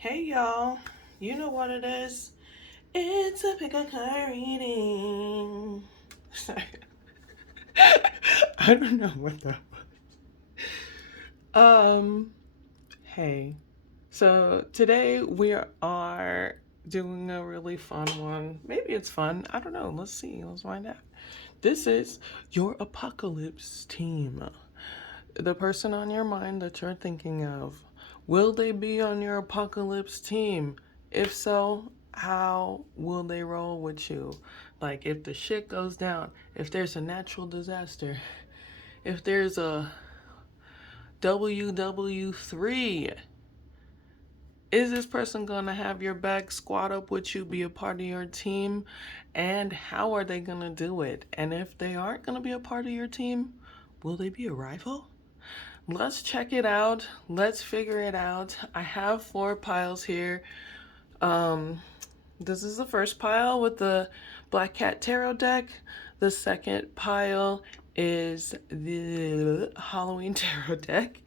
Hey y'all, you know what it is? It's a pick a card reading. Sorry. I don't know what that was. Hey. So today we are doing a really fun one. Maybe it's fun. I don't know. Let's see. Let's find out. This is your apocalypse team. The person on your mind that you're thinking of, will they be on your apocalypse team? If so, how will they roll with you? Like, if the shit goes down, if there's a natural disaster, if there's a WW3, is this person gonna have your back, squat up with you, be a part of your team? And how are they gonna do it? And if they aren't gonna be a part of your team, will they be a rival? Let's check it out. Let's figure it out. I have 4 piles here. Um, this is the first pile with the Black Cat Tarot deck. The second pile is the Halloween Tarot deck.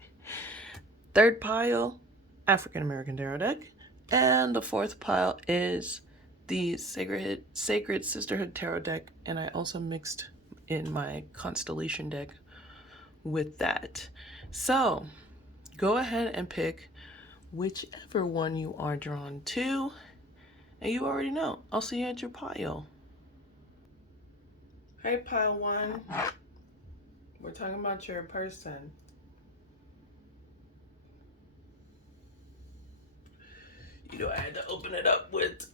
Third pile, African American Tarot deck. And the fourth pile is the Sacred Sisterhood Tarot deck. And I also mixed in my Constellation deck with that. So go ahead and pick whichever one you are drawn to, and you already know. I'll see you at your pile. Hey, pile 1. We're talking about your person. You know, I had to open it up with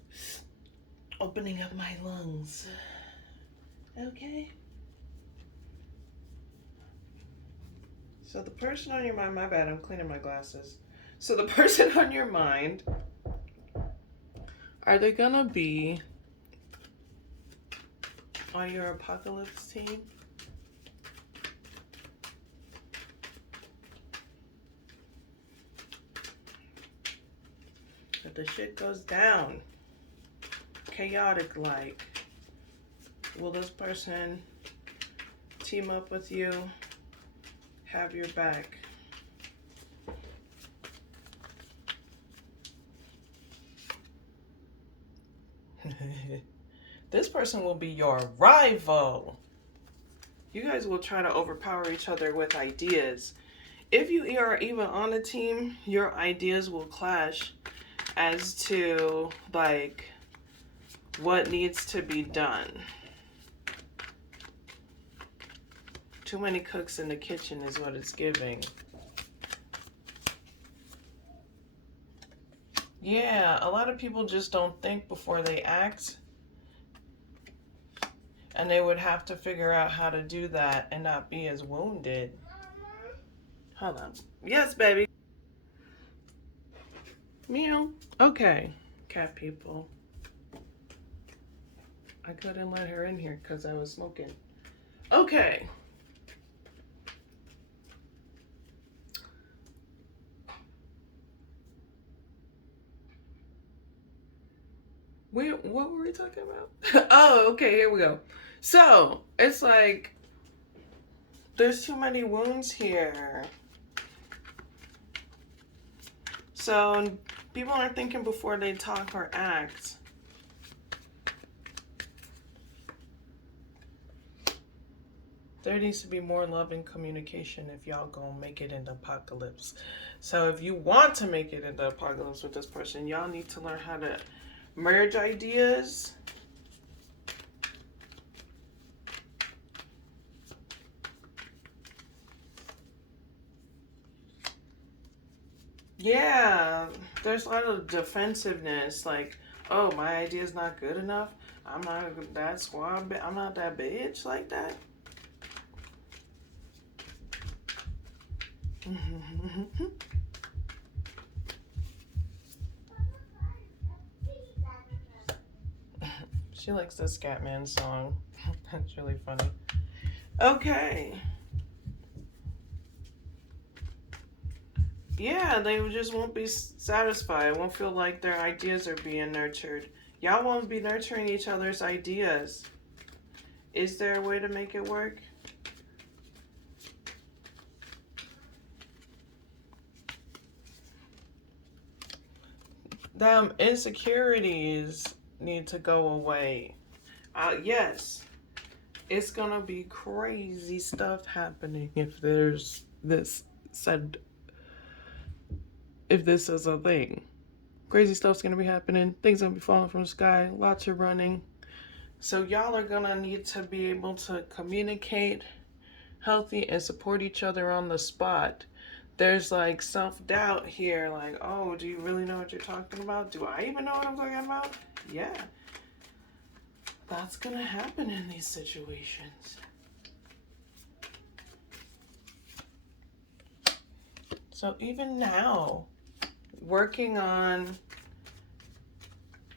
opening up my lungs. Okay. So the person on your mind, my bad, I'm cleaning my glasses. So the person on your mind, are they gonna be on your apocalypse team? If the shit goes down, chaotic like, will this person team up with you, have your back? This person will be your rival. You guys will try to overpower each other with ideas. If you are even on a team, your ideas will clash as to like what needs to be done. Too many cooks in the kitchen is what it's giving. Yeah, a lot of people just don't think before they act. And they would have to figure out how to do that and not be as wounded. Hold on. Yes, baby. Meow. Okay, cat people. I couldn't let her in here because I was smoking. Okay. What were we talking about? Oh, okay, here we go. So, it's like, there's too many wounds here. So, people aren't thinking before they talk or act. There needs to be more love and communication if y'all gonna make it in the apocalypse. So if you want to make it in the apocalypse with this person, y'all need to learn how to merge ideas. Yeah, there's a lot of defensiveness, like, oh, my idea is not good enough. I'm not that squad. I'm not that bitch like that. She likes the Scatman song. That's really funny. Okay. Yeah, they just won't be satisfied. Won't feel like their ideas are being nurtured. Y'all won't be nurturing each other's ideas. Is there a way to make it work? them insecurities need to go away. Yes, it's gonna be crazy stuff happening if there's this said, if this is a thing. Crazy stuff's gonna be happening. Things gonna be falling from the sky. Lots of running. So y'all are gonna need to be able to communicate healthy and support each other on the spot. There's like self-doubt here, like, oh, do you really know what you're talking about? Do I even know what I'm talking about? Yeah. That's gonna happen in these situations. So even now, working on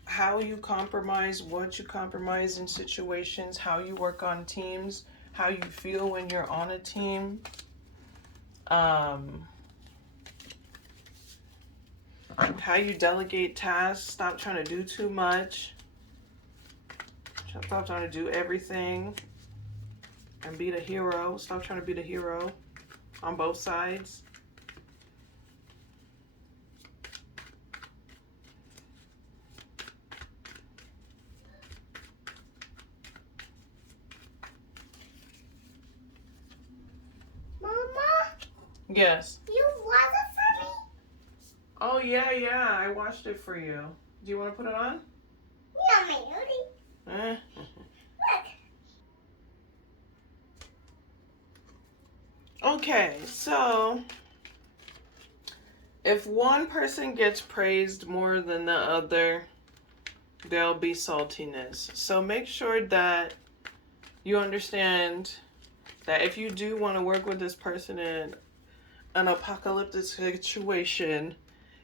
how you compromise, what you compromise in situations, how you work on teams, how you feel when you're on a team. How you delegate tasks, stop trying to do too much. Stop trying to do everything and be the hero. Stop trying to be the hero on both sides. Yes. You watched it for me? Oh, yeah, I watched it for you. Do you want to put it on? Yeah, my hoodie. Look. Okay, so if one person gets praised more than the other, there'll be saltiness. So make sure that you understand that if you do want to work with this person in an apocalyptic situation,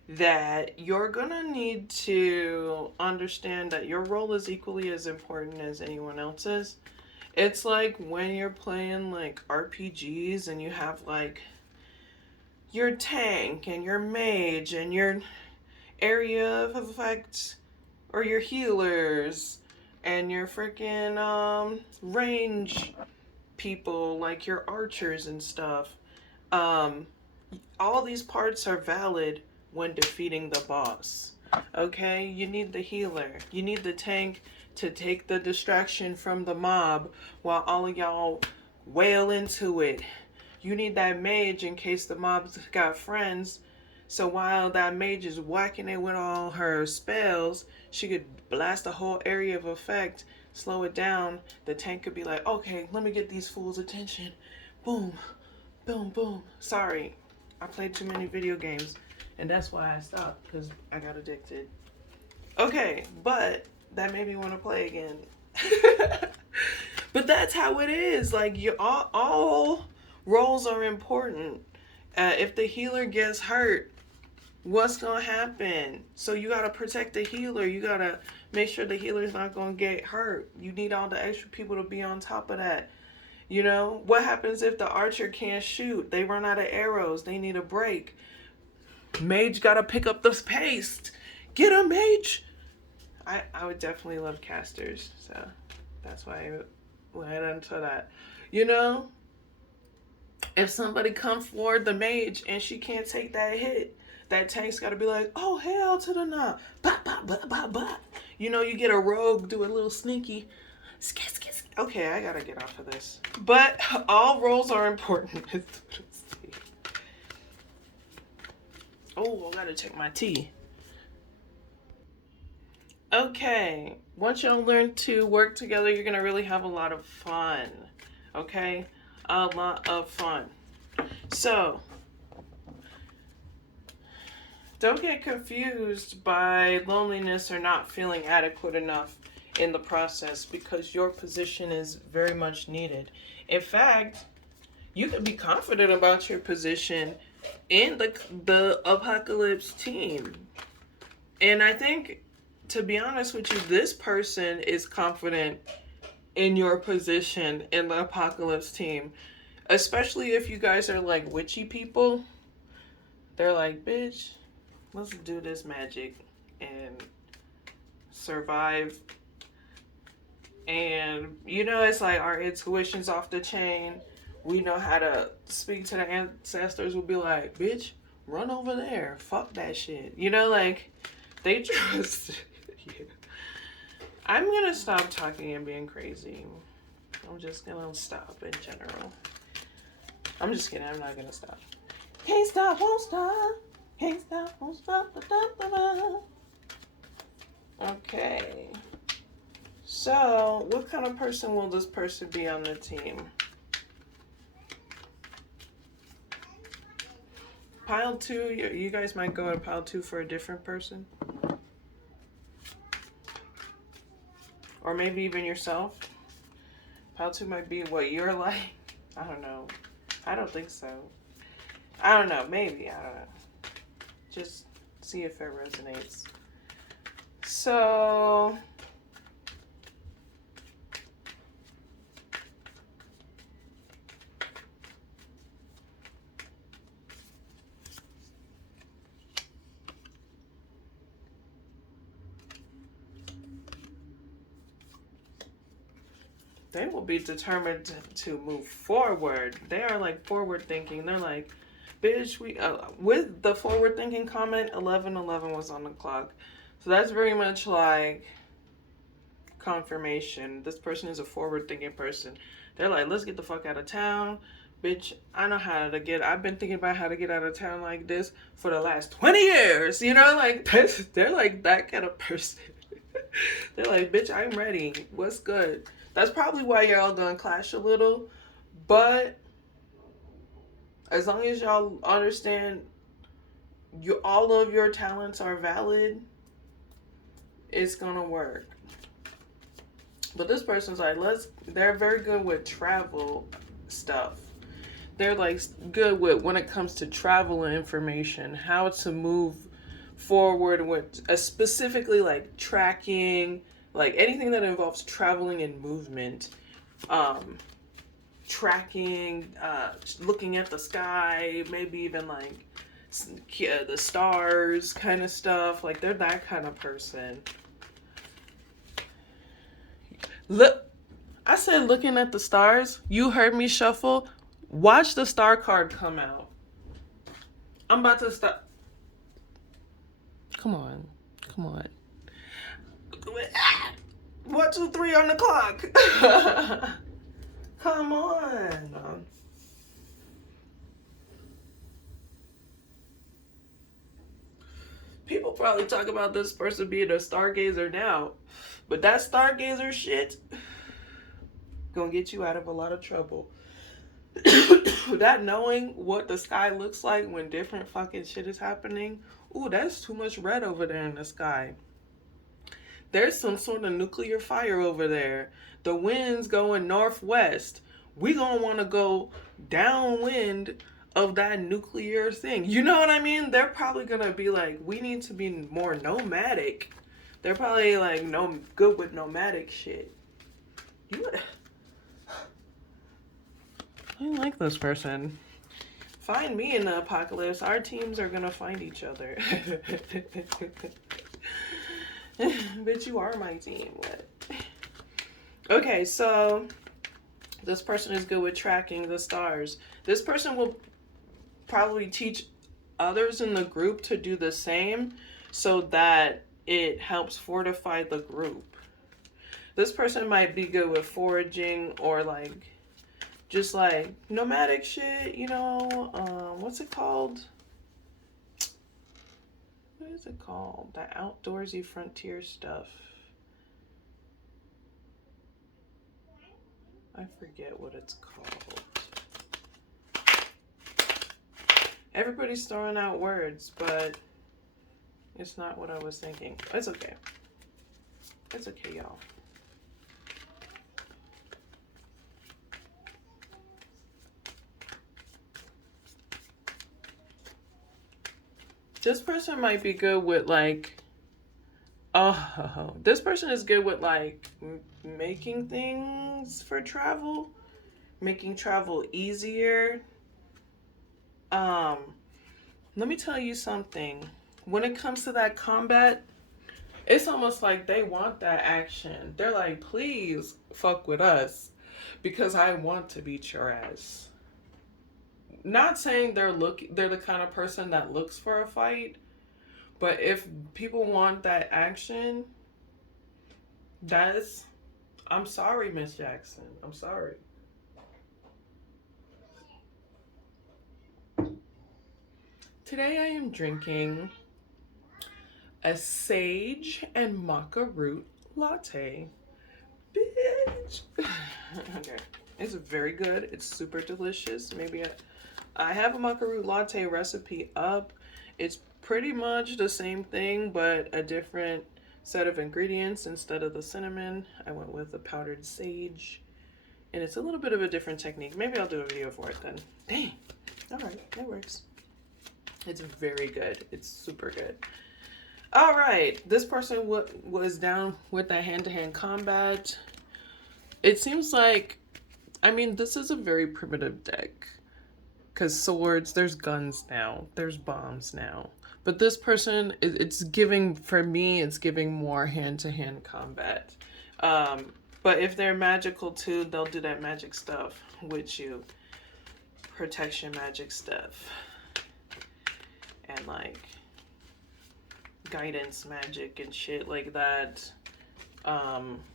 that you're gonna need to understand that your role is equally as important as anyone else's. It's like when you're playing like RPGs and you have like your tank and your mage and your area of effect, or your healers and your freaking range people like your archers and stuff. All these parts are valid when defeating the boss. Okay, you need the healer, you need the tank to take the distraction from the mob while all of y'all wail into it. You need that mage in case the mob's got friends, so while that mage is whacking it with all her spells, she could blast the whole area of effect, slow it down. The tank could be like, okay, let me get these fools' attention. Boom, boom, boom. Sorry, I played too many video games, and that's why I stopped, because I got addicted. Okay, but that made me want to play again. But that's how it is. Like, all roles are important. If the healer gets hurt, what's gonna happen? So you gotta protect the healer. You gotta make sure the healer's not gonna get hurt. You need all the extra people to be on top of that. You know, what happens if the archer can't shoot? They run out of arrows. They need a break. Mage gotta pick up the pace. Get a mage. I would definitely love casters, so that's why I went into that. You know, if somebody comes forward, the mage, and she can't take that hit, that tank's got to be like, oh, hell to the no. Bop, bop, bop, bop, bop. You know, you get a rogue, do a little sneaky. Okay, I got to get off of this. But all roles are important. Oh, I got to check my tea. Okay, once y'all learn to work together, you're going to really have a lot of fun. Okay? A lot of fun. So, don't get confused by loneliness or not feeling adequate enough in the process, because your position is very much needed. In fact, you can be confident about your position in the apocalypse team. And I think, to be honest with you, this person is confident in your position in the apocalypse team. Especially if you guys are like witchy people. They're like, bitch, let's do this magic and survive. And, you know, it's like our intuition's off the chain. We know how to speak to the ancestors. We'll be like, bitch, run over there. Fuck that shit. You know, like, They trust you. I'm gonna stop talking and being crazy. I'm just gonna stop in general. I'm just kidding. I'm not gonna stop. Can't stop, won't stop. Can't stop, won't stop. Da-da-da-da. Okay. So, what kind of person will this person be on the team? Pile 2, you guys might go to pile 2 for a different person. Or maybe even yourself. Pile 2 might be what you're like. I don't know. I don't think so. I don't know. Maybe. I don't know. Just see if it resonates. So, they will be determined to move forward. They are like forward thinking. They're like, bitch, we with the forward thinking comment, 11:11 was on the clock. So that's very much like confirmation. This person is a forward thinking person. They're like, let's get the fuck out of town. Bitch, I know how to get, I've been thinking about how to get out of town like this for the last 20 years. You know, like, they're like that kind of person. They're like, bitch, I'm ready. What's good? That's probably why you're all gonna clash a little. But as long as y'all understand all of your talents are valid, it's gonna work. But this person's like, they're very good with travel stuff. They're like good with when it comes to travel information, how to move forward with specifically like tracking, like anything that involves traveling and movement, tracking, looking at the sky, maybe even like the stars kind of stuff. Like they're that kind of person. Look, I said looking at the stars. You heard me shuffle. Watch the star card come out. I'm about to stop. Come on. Come on. 1, 2, 3 on the clock. Come on. People probably talk about this person being a stargazer now, but that stargazer shit gonna get you out of a lot of trouble. That knowing what the sky looks like when different fucking shit is happening, ooh, that's too much red over there in the sky. There's some sort of nuclear fire over there. The wind's going northwest. We gonna want to go downwind of that nuclear thing. You know what I mean? They're probably gonna be like, we need to be more nomadic. They're probably like good with nomadic shit. I like this person. Find me in the apocalypse. Our teams are gonna find each other. Bitch, you are my team. What? Okay, so this person is good with tracking the stars. This person will probably teach others in the group to do the same so that it helps fortify the group. This person might be good with foraging or like just like nomadic shit, you know, what's it called? What is it called? The outdoorsy frontier stuff. I forget what it's called. Everybody's throwing out words, but it's not what I was thinking. It's okay. It's okay, y'all. This person might be good with like, this person is good with like making things for travel, making travel easier. Let me tell you something. When it comes to that combat, it's almost like they want that action. They're like, please fuck with us because I want to beat your ass. Not saying they're the kind of person that looks for a fight, But if people want that action, that's, I'm sorry, Miss Jackson. I'm sorry. Today I am drinking a sage and maca root latte. Bitch. Okay. It's very good. It's super delicious. Maybe I have a maca root latte recipe up. It's pretty much the same thing, but a different set of ingredients. Instead of the cinnamon, I went with the powdered sage. And it's a little bit of a different technique. Maybe I'll do a video for it then. Dang. All right, that works. It's very good. It's super good. All right, this person was down with that hand-to-hand combat. It seems like, I mean, this is a very primitive deck. Because swords, there's guns now, there's bombs now. But this person, it's giving, for me, it's giving more hand-to-hand combat. But if they're magical too, they'll do that magic stuff with you. Protection magic stuff. And like guidance magic and shit like that.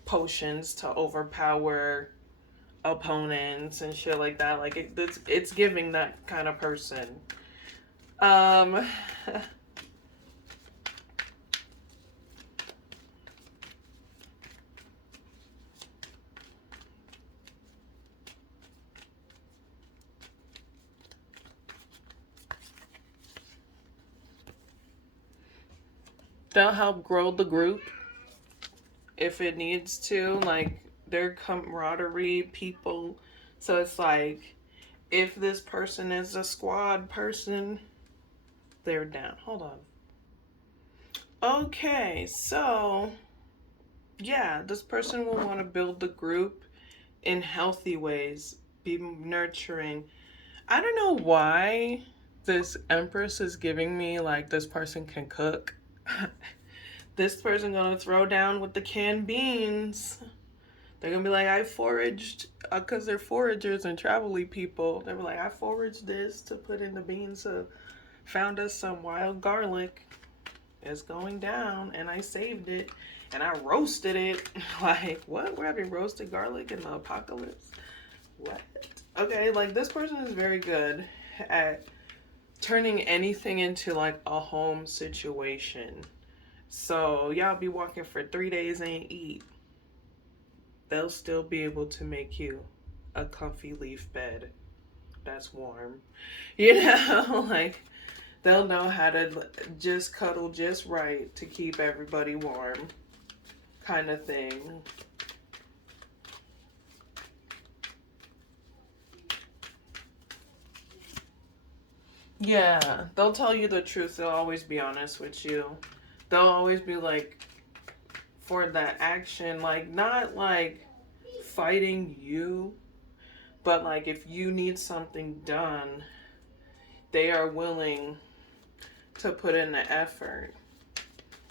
Potions to overpower opponents and shit like that. Like it's giving that kind of person. They'll help grow the group if it needs to, like their camaraderie, people. So it's like, if this person is a squad person, they're down. Hold on. Okay, so yeah, this person will want to build the group in healthy ways, be nurturing. I don't know why this Empress is giving me like this person can cook. This person gonna throw down with the canned beans. They're gonna be like, I foraged, because they're foragers and travel-y people. They're like, I foraged this to put in the beans. Found us some wild garlic. It's going down, and I saved it, and I roasted it. Like, what? We're having roasted garlic in the apocalypse? What? Okay, like this person is very good at turning anything into like a home situation. So y'all be walking for 3 days and eat. They'll still be able to make you a comfy leaf bed that's warm. You know, like they'll know how to just cuddle just right to keep everybody warm, kind of thing. Yeah, they'll tell you the truth. They'll always be honest with you. They'll always be like, for that action, like not like fighting you, but like if you need something done, they are willing to put in the effort.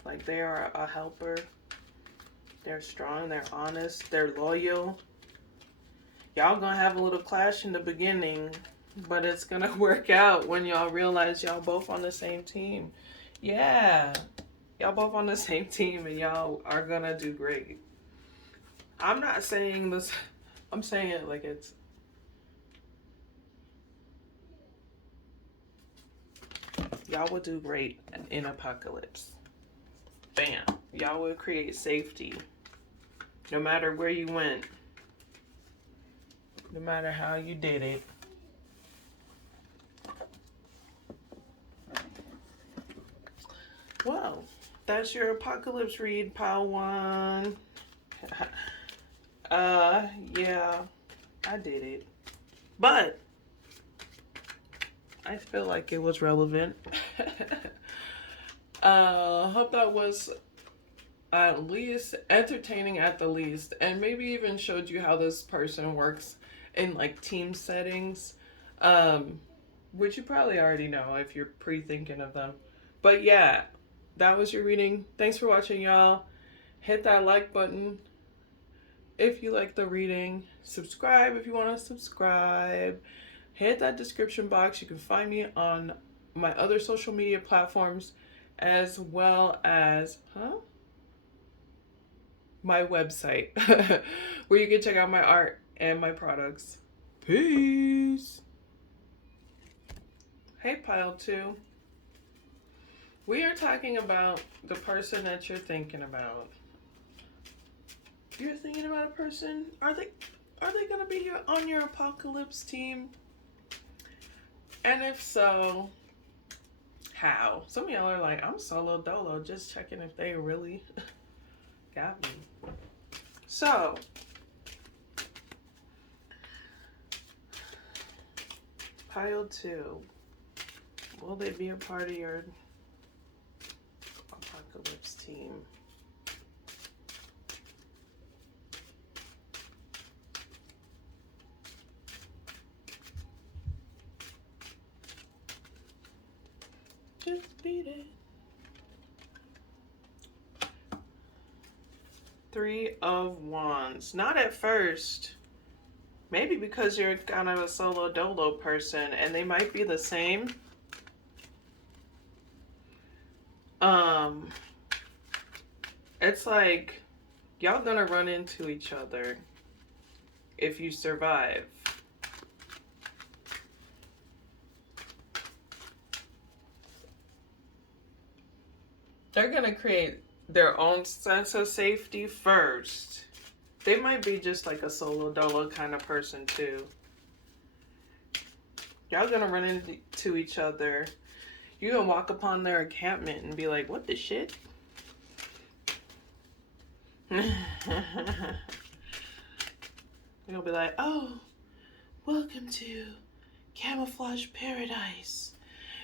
Like they are a helper. They're strong, they're honest, they're loyal. Y'all gonna have a little clash in the beginning, but it's gonna work out when y'all realize y'all both on the same team. Yeah, y'all both on the same team and y'all are gonna do great. I'm not saying this, I'm saying it like it's, y'all would do great in apocalypse. Bam. Y'all would create safety. No matter where you went. No matter how you did it. Well, that's your apocalypse read, pile one. Yeah, I did it. But I feel like it was relevant. Hope that was at least entertaining at the least, and maybe even showed you how this person works in like team settings, which you probably already know if you're pre-thinking of them. But yeah, that was your reading. Thanks for watching, y'all. Hit that like button if you like the reading. Subscribe if you want to subscribe. Hit that description box. You can find me on my other social media platforms as well as my website where you can check out my art and my products. Peace. Hey, Pile 2. We are talking about the person that you're thinking about. You're thinking about a person? Are they gonna be on your apocalypse team? And if so, how? Some of y'all are like, I'm solo dolo, just checking if they really got me. So, Pile 2. Will they be a part of your apocalypse team? Just beat it. 3 of Wands. Not at first. Maybe because you're kind of a solo dolo person and they might be the same. It's like y'all gonna run into each other if you survive. They're gonna create their own sense of safety first. They might be just like a solo dolo kind of person too. Y'all gonna run into each other. You gonna walk upon their encampment and be like, what the shit? You're gonna be like, oh, welcome to camouflage paradise.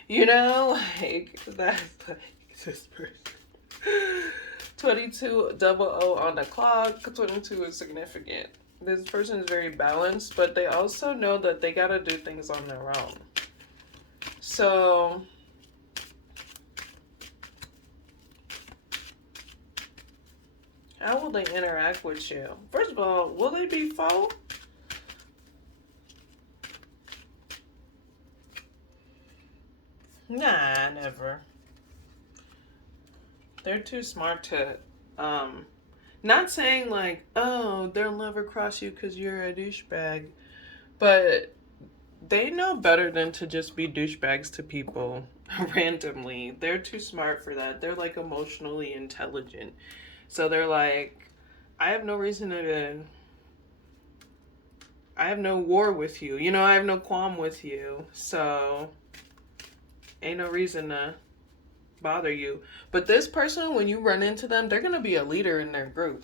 You know, like, that's like this person. 22 double O on the clock. 22 is significant. This person is very balanced, but they also know that they gotta do things on their own. So, how will they interact with you? First of all, will they be foe? Nah, never. They're too smart to, not saying like, oh, they'll never cross you because you're a douchebag, but they know better than to just be douchebags to people randomly. They're too smart for that. They're like emotionally intelligent. So they're like, I have no reason to, I have no war with you. You know, I have no qualm with you. So ain't no reason to bother you. But this person, when you run into them, they're going to be a leader in their group.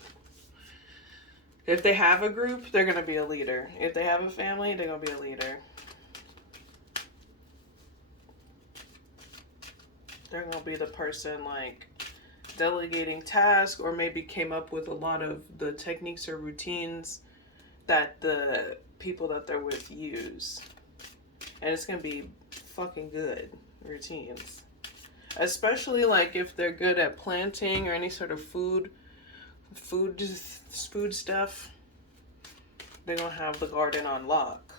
If they have a group, they're going to be a leader. If they have a family, they're going to be a leader. They're going to be the person like delegating tasks, or maybe came up with a lot of the techniques or routines that the people that they're with use. And it's going to be fucking good routines. Especially like if they're good at planting or any sort of food stuff, they're gonna have the garden on lock.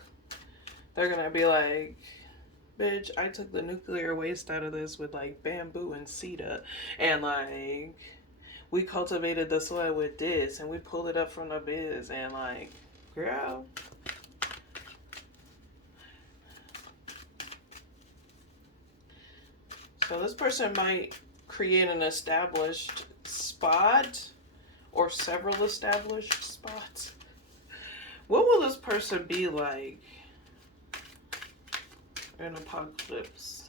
They're gonna be like, bitch, I took the nuclear waste out of this with like bamboo and cedar, and like we cultivated the soil with this, and we pulled it up from the biz, and like, girl. So this person might create an established spot or several established spots. What will this person be like in apocalypse?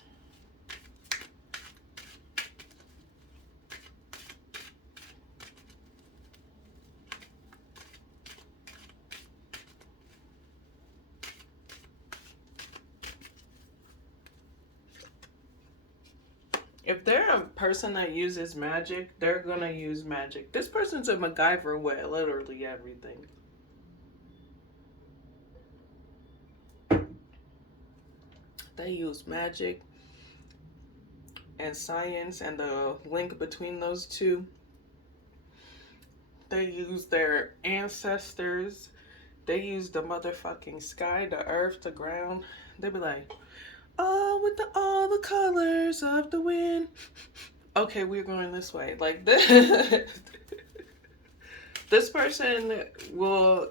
If they're a person that uses magic, they're gonna use magic. This person's a MacGyver with literally everything. They use magic and science and the link between those two. They use their ancestors. They use the motherfucking sky, the earth, the ground. They be like, oh, with all the colors of the wind. okay, we're going this way. Like this, this person will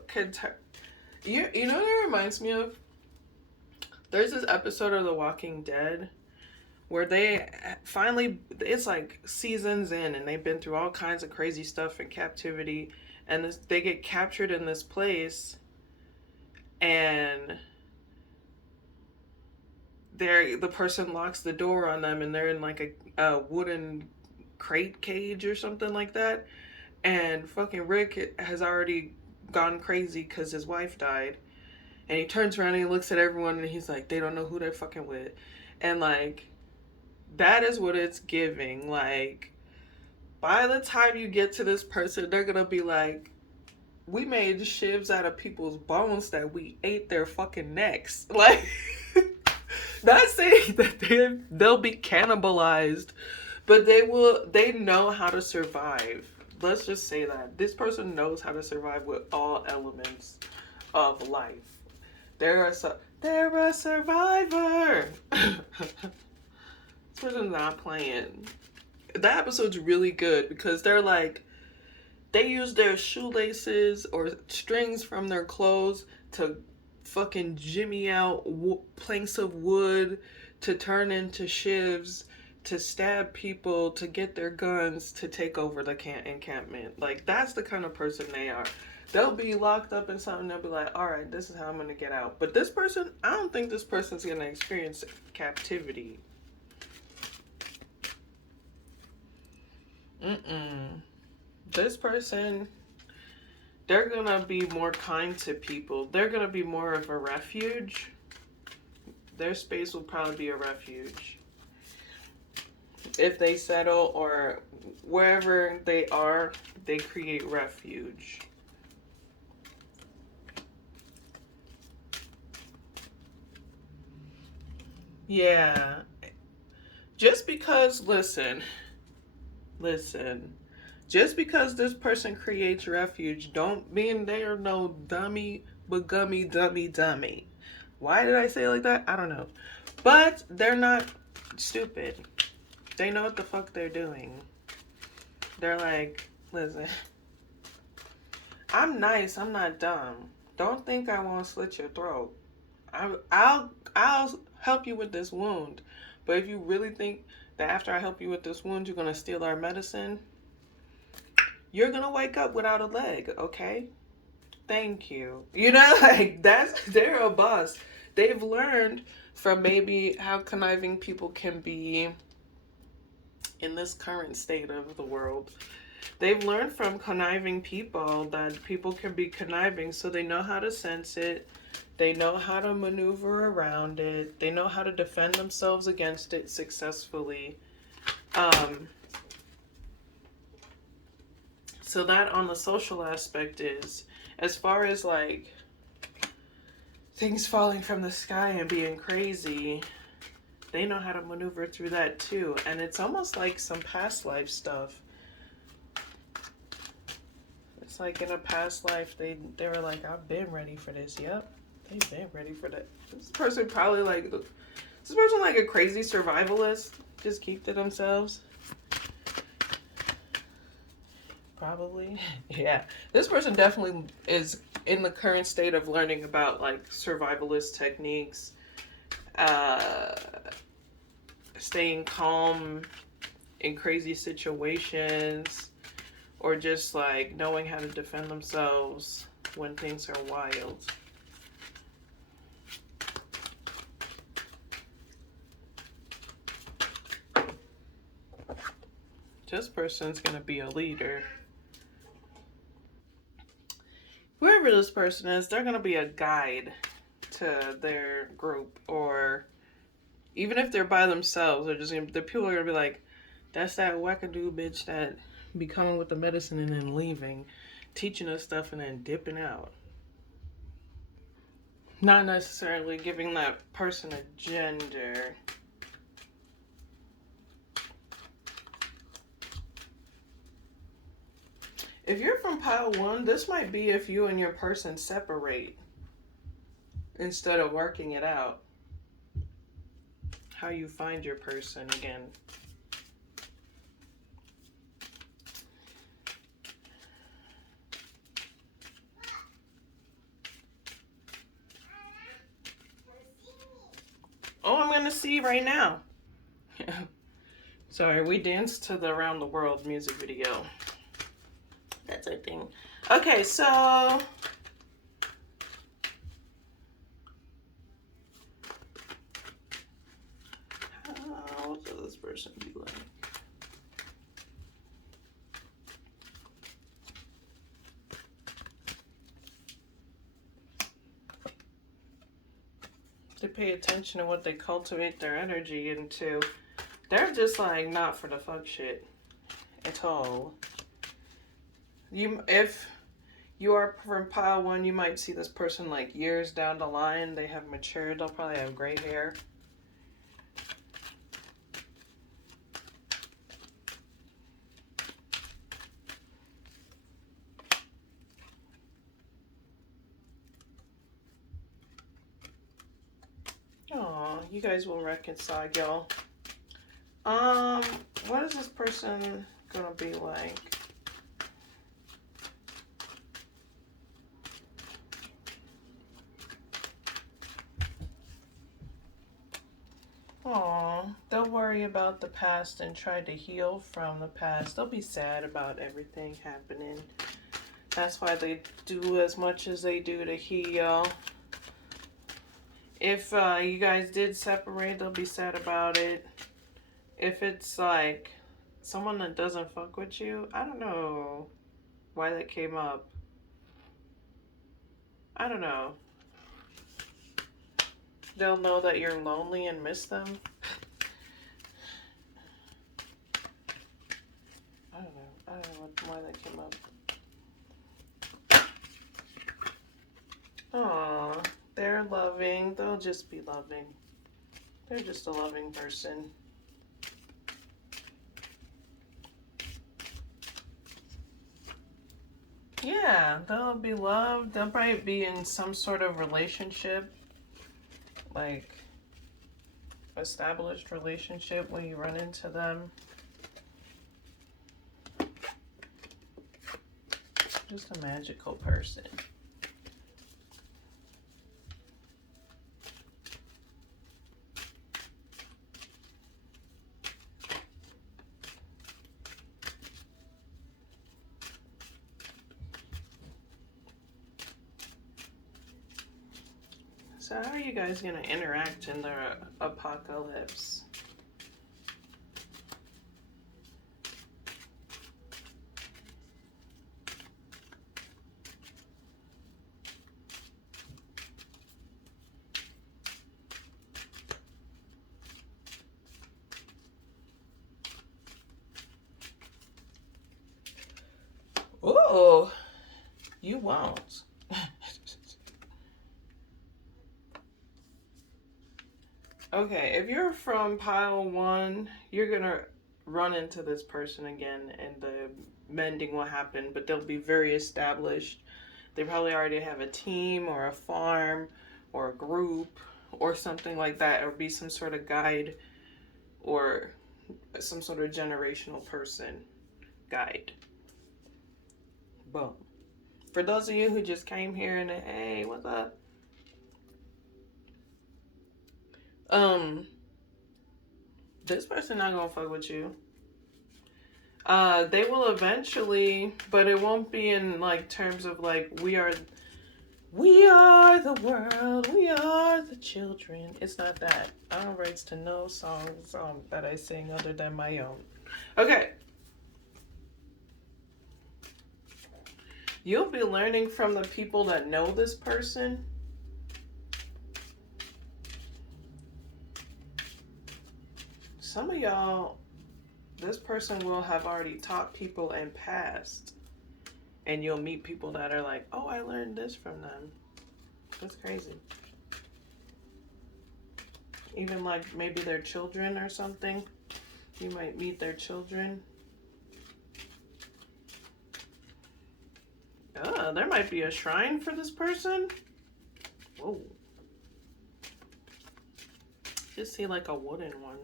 you know what it reminds me of? There's this episode of The Walking Dead where they finally, it's like seasons in and they've been through all kinds of crazy stuff in captivity, and they get captured in this place, and the person locks the door on them, and they're in like a wooden crate cage or something like that, and fucking Rick has already gone crazy because his wife died, and he turns around and he looks at everyone and he's like, they don't know who they're fucking with, and like, that is what it's giving. Like, by the time you get to this person, they're gonna be like, we made shivs out of people's bones that we ate their fucking necks. Like, not saying that they'll be cannibalized, but they know how to survive. Let's just say that. This person knows how to survive with all elements of life. They're a survivor. This person's not playing. That episode's really good because they're like, they use their shoelaces or strings from their clothes to fucking jimmy out planks of wood to turn into shivs, to stab people, to get their guns, to take over the encampment. Like, that's the kind of person they are. They'll be locked up in something, they'll be like, all right, this is how I'm going to get out. But this person, I don't think this person's going to experience captivity. This person, they're gonna be more kind to people. They're gonna be more of a refuge. Their space will probably be a refuge. If they settle or wherever they are, they create refuge. Yeah. Just because, listen. Just because this person creates refuge don't mean they are no dummy, but dummy. Why did I say it like that? I don't know. But they're not stupid. They know what the fuck they're doing. They're like, listen, I'm nice, I'm not dumb. Don't think I won't slit your throat. I'll help you with this wound. But if you really think that after I help you with this wound, you're gonna steal our medicine, you're gonna wake up without a leg, okay? Thank you. You know, like, they're a boss. They've learned from maybe how conniving people can be in this current state of the world. They've learned from conniving people that people can be conniving, so they know how to sense it. They know how to maneuver around it. They know how to defend themselves against it successfully. So that on the social aspect is, as far as like things falling from the sky and being crazy, they know how to maneuver through that too. And it's almost like some past life stuff. It's like in a past life, they were like, I've been ready for this. Yep, they've been ready for that. This person probably like, this person like a crazy survivalist, just keep to themselves. Probably. Yeah. This person definitely is in the current state of learning about like survivalist techniques, staying calm in crazy situations, or just like knowing how to defend themselves when things are wild. This person's gonna be a leader. Whoever this person is, they're gonna be a guide to their group, or even if they're by themselves, the people are gonna be like, that's that wackadoo bitch that be coming with the medicine and then leaving, teaching us stuff and then dipping out. Not necessarily giving that person a gender. If you're from pile 1, this might be if you and your person separate instead of working it out. How you find your person again. see right now. Sorry, we danced to the Around the World music video. That's our thing. Okay, so what does this person be like? They pay attention to what they cultivate their energy into. They're just like not for the fuck shit at all. If you are from pile 1, you might see this person like years down the line. They have matured. They'll probably have gray hair. Oh, you guys will reconcile, y'all. What is this person gonna be like? Oh, they'll worry about the past and try to heal from the past. They'll be sad about everything happening. That's why they do as much as they do to heal. If you guys did separate, they'll be sad about it. If it's like someone that doesn't fuck with you, I don't know why that came up. I don't know. They'll know that you're lonely and miss them. I don't know why that came up. Aw, they're loving. They'll just be loving. They're just a loving person. Yeah, they'll be loved. They'll probably be in some sort of relationship. Like, established relationship when you run into them. Just a magical person. So how are you guys going to interact in the apocalypse? Ooh, you won't. Okay, if you're from pile 1, you're gonna run into this person again and the mending will happen, but they'll be very established. They probably already have a team or a farm or a group or something like that, or be some sort of guide or some sort of generational person guide. Boom. For those of you who just came here and hey, what's up? This person not gonna fuck with you. They will eventually, but it won't be in like terms of like we are the world, we are the children. It's not that. I don't rights to no songs that I sing other than my own. Okay. You'll be learning from the people that know this person. Some of y'all, this person will have already taught people and passed. And you'll meet people that are like, oh, I learned this from them. That's crazy. Even like maybe their children or something. You might meet their children. There might be a shrine for this person. Whoa. Just see like a wooden one.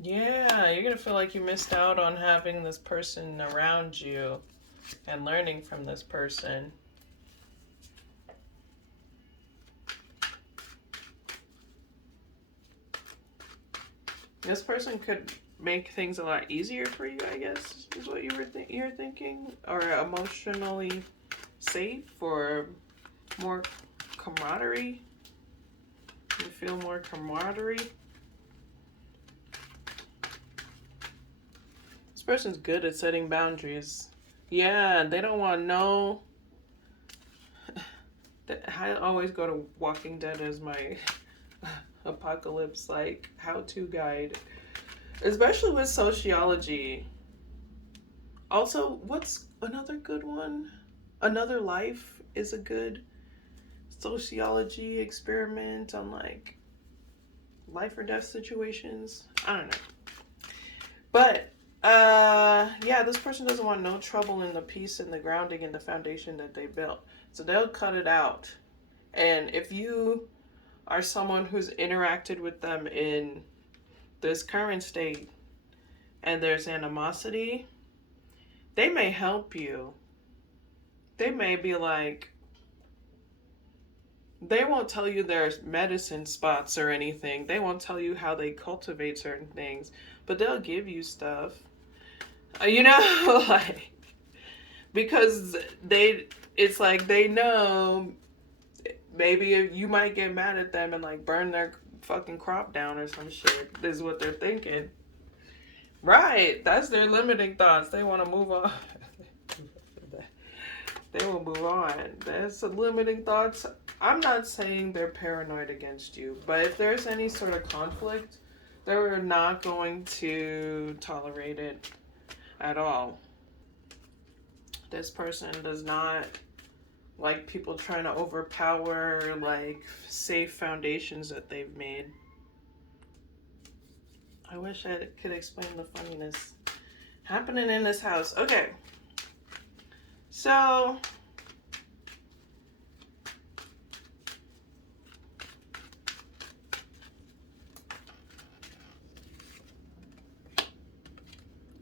Yeah, Yeah, you're going to feel like you missed out on having this person around you and learning from this person. This person could make things a lot easier for you, I guess, is what you're thinking, or emotionally safe, or more camaraderie. You feel more camaraderie. This person's good at setting boundaries. Yeah, they don't want no. I always go to Walking Dead as my apocalypse like how-to guide, especially with sociology. Also, what's another good one? Another Life is a good sociology experiment on like life or death situations. I don't know. But yeah, this person doesn't want no trouble in the peace and the grounding and the foundation that they built. So they'll cut it out. And if you are someone who's interacted with them in this current state and there's animosity, they may help you. They may be like, they won't tell you their medicine spots or anything. They won't tell you how they cultivate certain things, but they'll give you stuff. You know, like, because it's like they know maybe you might get mad at them and like burn their fucking crop down or some shit. This is what they're thinking. Right, that's their limiting thoughts. They want to move on. They will move on. That's the limiting thoughts. I'm not saying they're paranoid against you, but if there's any sort of conflict, they're not going to tolerate it at all. This person does not like people trying to overpower like safe foundations that they've made. I wish I could explain the funniness happening in this house. Okay. So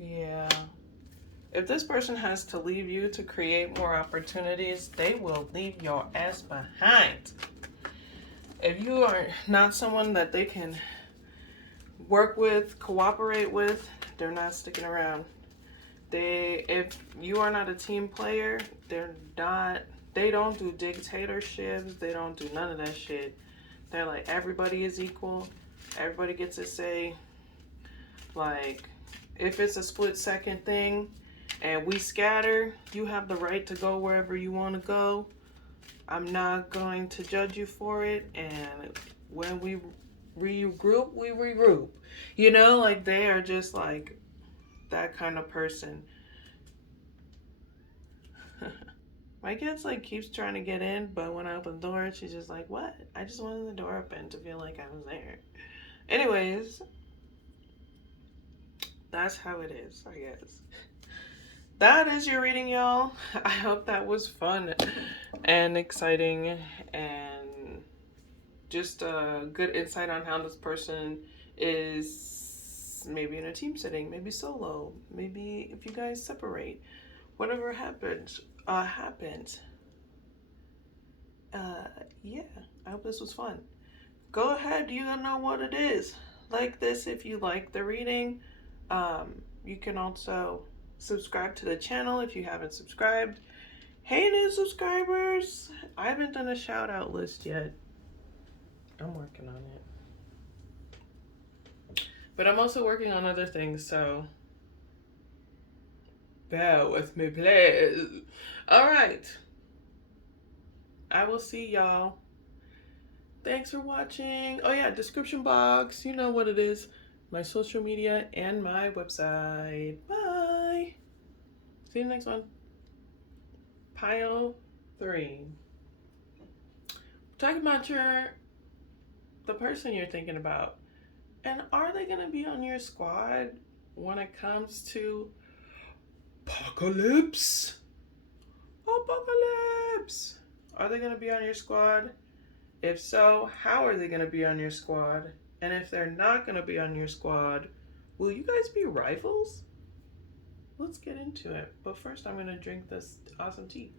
yeah. If this person has to leave you to create more opportunities, they will leave your ass behind. If you are not someone that they can work with, cooperate with, they're not sticking around. If you are not a team player, they don't do dictatorships, they don't do none of that shit. They're like, everybody is equal, everybody gets a say. Like, if it's a split second thing and we scatter, you have the right to go wherever you want to go. I'm not going to judge you for it, and when we regroup, we regroup. You know, like, they are just like that kind of person. My kid's like keeps trying to get in, but when I open the door, she's just like, what? I just wanted the door open to feel like I was there. Anyways, that's how it is, I guess. That is your reading, y'all. I hope that was fun and exciting and just a good insight on how this person is, maybe in a team setting, maybe solo, maybe if you guys separate, whatever happens. Yeah, I hope this was fun. Go ahead, you know what it is. Like this if you like the reading. You can also subscribe to the channel if you haven't subscribed. Hey, new subscribers! I haven't done a shout out list yet. I'm working on it. But I'm also working on other things, so bear with me, please. Alright. I will see y'all. Thanks for watching. Oh yeah, description box. You know what it is. My social media and my website. Bye. See you next one. Pile 3. Talking about the person you're thinking about. And are they gonna be on your squad when it comes to apocalypse? Apocalypse! Are they gonna be on your squad? If so, how are they gonna be on your squad? And if they're not gonna be on your squad, Will you guys be rivals? Let's get into it. But first, I'm going to drink this awesome tea.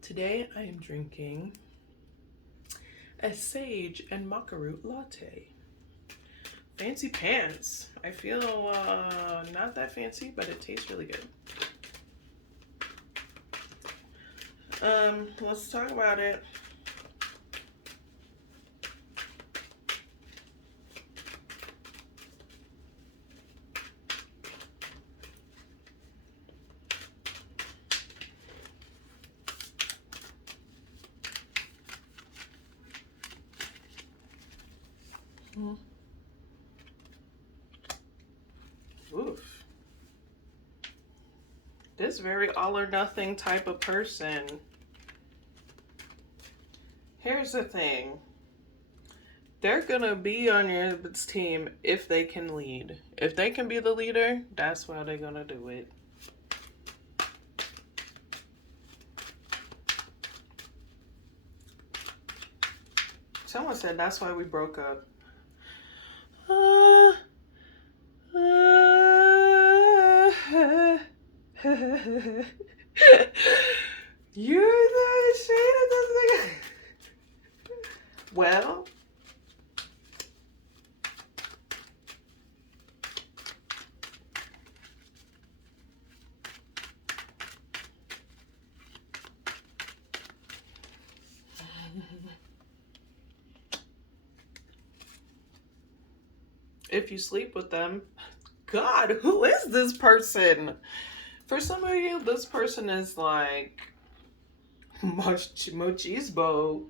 Today, I am drinking a sage and maca root latte. Fancy pants. I feel not that fancy, but it tastes really good. Let's talk about it. Oof. This very all or nothing type of person. Here's the thing. They're gonna be on your team if they can lead. If they can be the leader, that's why they're gonna do it. Someone said that's why we broke up. You're the shade of this nigga. Well, if you sleep with them, God, who is this person? For some of you, this person is like machismo.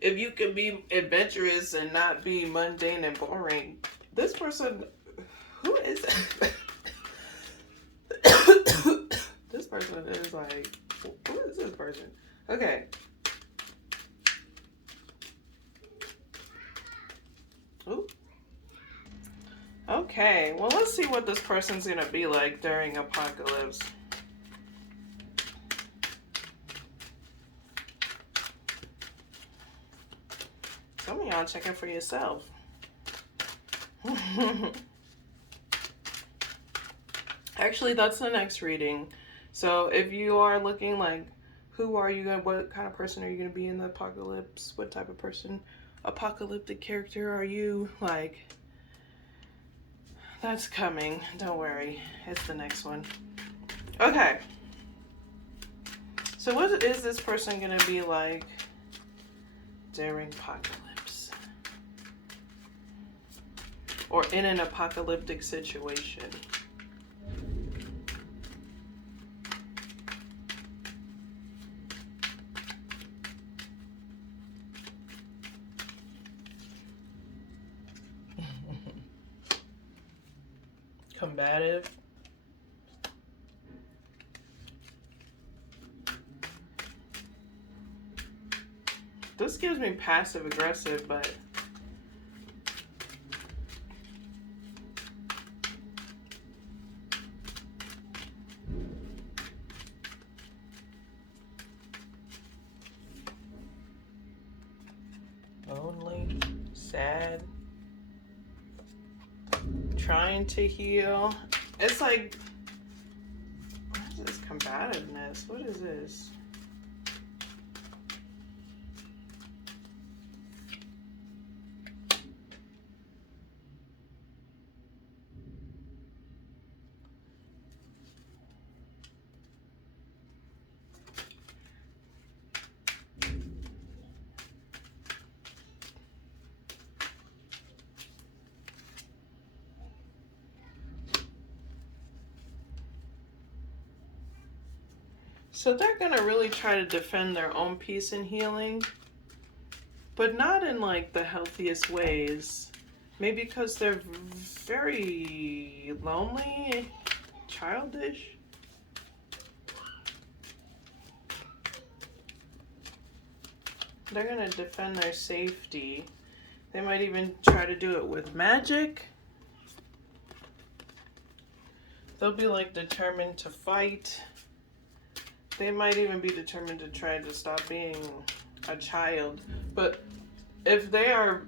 If you can be adventurous and not be mundane and boring, this person, who is it? This person is like, who is this person? Okay. Ooh. Okay, well, let's see what this person's gonna be like during apocalypse. Some of y'all check it for yourself. Actually, that's the next reading. So if you are looking like, who are you, what kind of person are you going to be in the apocalypse? What type of person, apocalyptic character are you? Like, that's coming. Don't worry. It's the next one. Okay. So what is this person going to be like during apocalypse? Or in an apocalyptic situation? Combative. This gives me passive aggressive, but lonely, sad, trying to heal. It's like, what is this combativeness? What is this? So they're gonna really try to defend their own peace and healing, but not in like the healthiest ways. Maybe because they're very lonely, childish. They're gonna defend their safety. They might even try to do it with magic. They'll be like determined to fight. They might even be determined to try to stop being a child. But if they are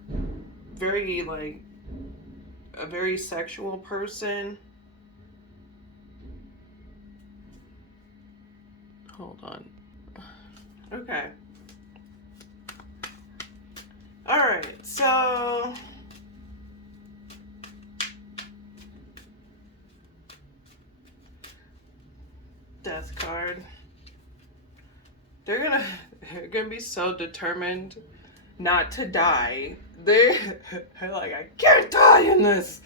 very like a very sexual person, hold on. Okay. All right. So death card. They're gonna be so determined not to die. They're like, I can't die in this.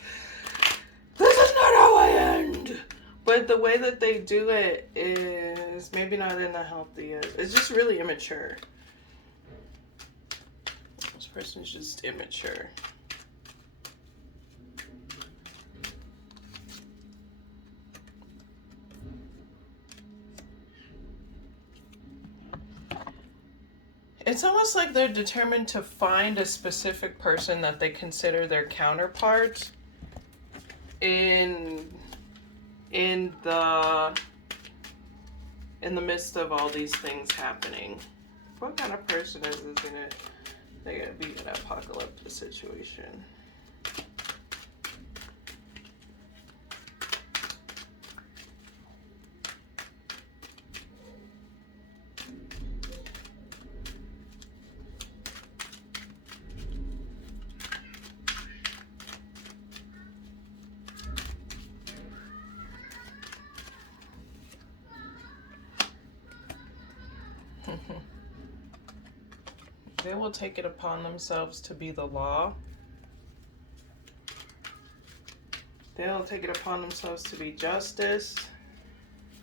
This is not how I end. But the way that they do it is maybe not in the healthiest. It's just really immature. This person's just immature. It's almost like they're determined to find a specific person that they consider their counterpart in the midst of all these things happening. What kind of person is this they're gonna be in an apocalyptic situation? They will take it upon themselves to be the law. They'll take it upon themselves to be justice,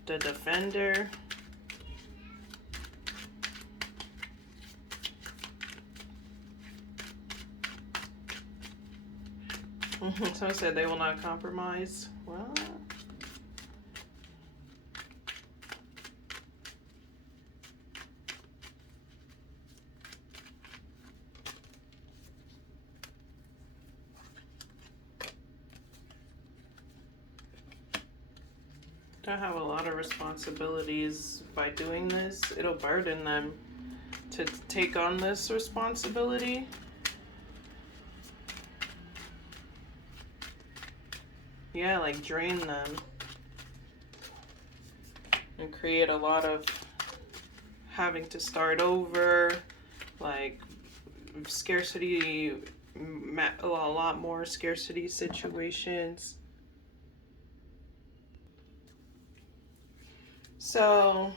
the defender. Someone said they will not compromise. Well, they'll have a lot of responsibilities by doing this. It'll burden them to take on this responsibility. Yeah, like drain them and create a lot of having to start over, like scarcity, a lot more scarcity situations. So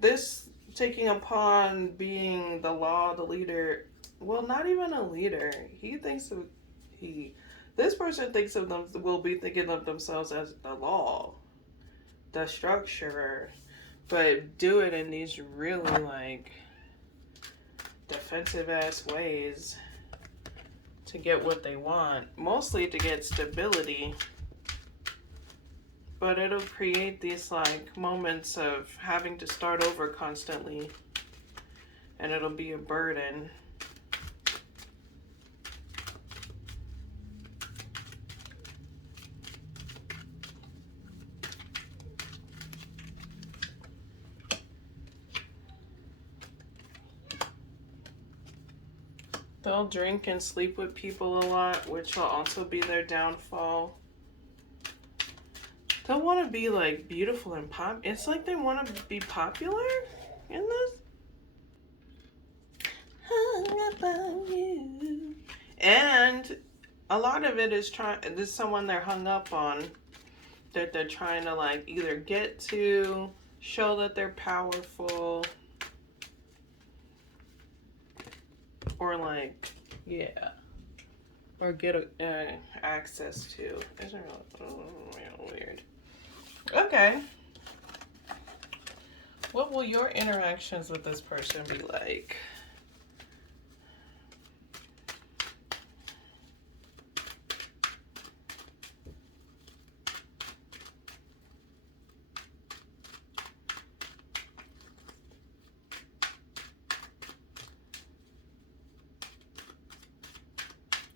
this taking upon being the law, the leader, well, not even a leader. This person thinks of them, will be thinking of themselves as the law, the structurer, but do it in these really like defensive ass ways to get what they want, mostly to get stability. But it'll create these like moments of having to start over constantly, and it'll be a burden. They'll drink and sleep with people a lot, which will also be their downfall. They'll want to be like beautiful and pop. It's like they want to be popular in this. Hung up on you. And a lot of it is there's someone they're hung up on that they're trying to like either get to, show that they're powerful, or like, yeah, or get access to. It's real weird. Okay. What will your interactions with this person be like?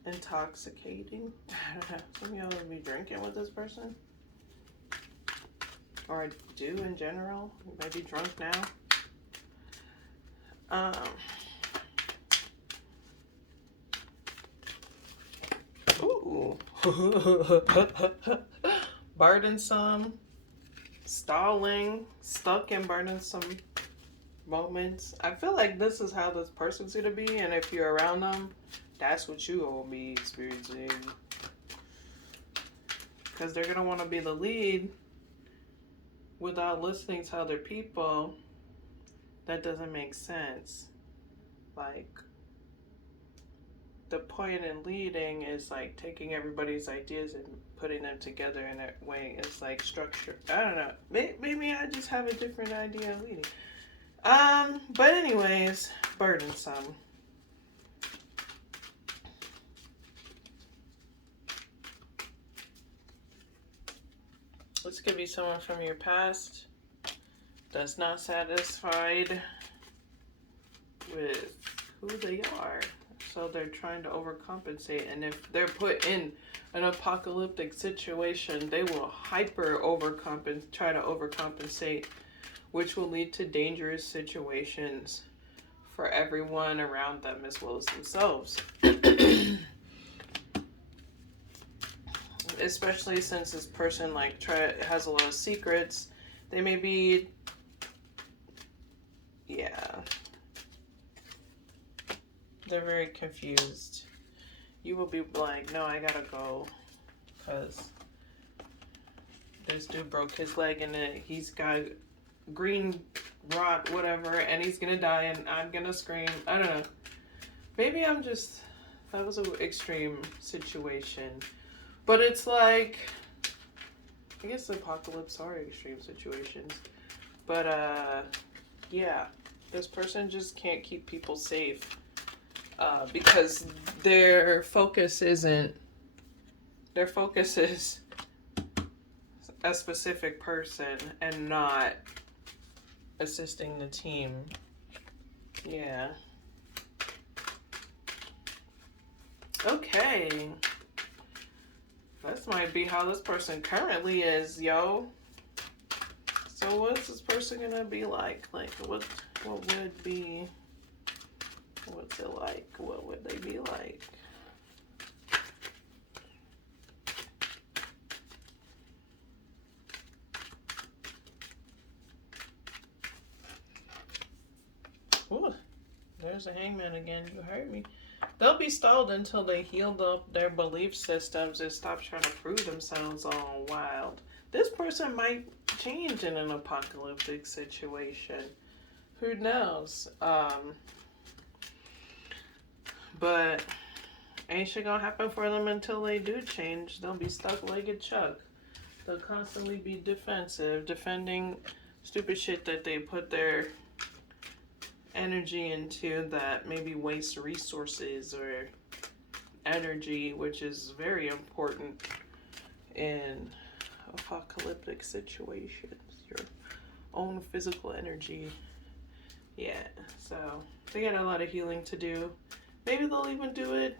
Intoxicating. I don't know. Some of y'all will be drinking with this person. or do in general. You might be drunk now. Ooh. Burdensome, stalling, stuck in burdensome moments. I feel like this is how this person's gonna be, and if you're around them, that's what you will be experiencing. Because they're gonna want to be the lead without listening to other people. That doesn't make sense. Like, the point in leading is like taking everybody's ideas and putting them together in a way. It's like structure. I don't know. Maybe I just have a different idea of leading. But anyways, burdensome. This could be someone from your past that's not satisfied with who they are. So they're trying to overcompensate. And if they're put in an apocalyptic situation, they will try to overcompensate, which will lead to dangerous situations for everyone around them as well as themselves. Especially since this person has a lot of secrets. They may be, they're very confused. You will be like, no, I gotta go, because this dude broke his leg and he's got green rot, whatever, and he's gonna die and I'm gonna scream. I don't know. Maybe that was an extreme situation. But it's like, I guess apocalypse are extreme situations. But, this person just can't keep people safe. Because their focus is a specific person and not assisting the team. Yeah. Okay. This might be how this person currently is, yo. So what's this person gonna be like? Like, what's it like? What would they be like? Ooh, there's a hangman again. You heard me. They'll be stalled until they healed up their belief systems and stop trying to prove themselves all wild. This person might change in an apocalyptic situation. Who knows? But ain't shit gonna happen for them until they do change. They'll be stuck like a Chuck. They'll constantly be defensive, defending stupid shit that they put their energy into that maybe waste resources or energy, which is very important in apocalyptic situations. Your own physical energy. Yeah, so they got a lot of healing to do. Maybe they'll even do it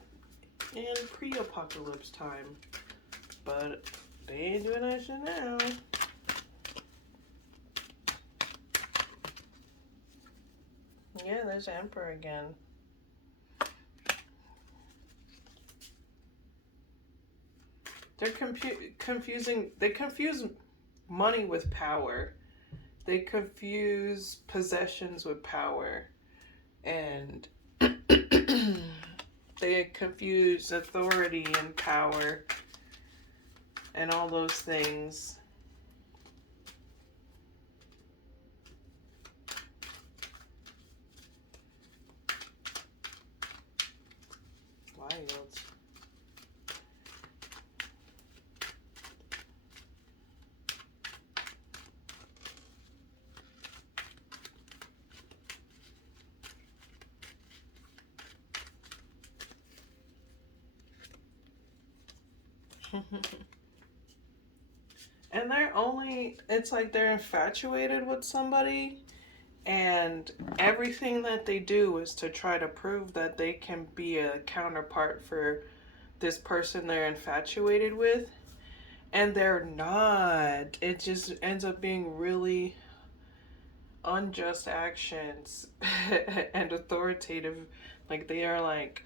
in pre-apocalypse time. But they ain't doing that shit now. Yeah, there's the Emperor again. They're confusing. They confuse money with power. They confuse possessions with power. And they confuse authority and power and all those things. Wild. And it's like they're infatuated with somebody, and everything that they do is to try to prove that they can be a counterpart for this person they're infatuated with. And they're not. It just ends up being really unjust actions and authoritative. Like they are like,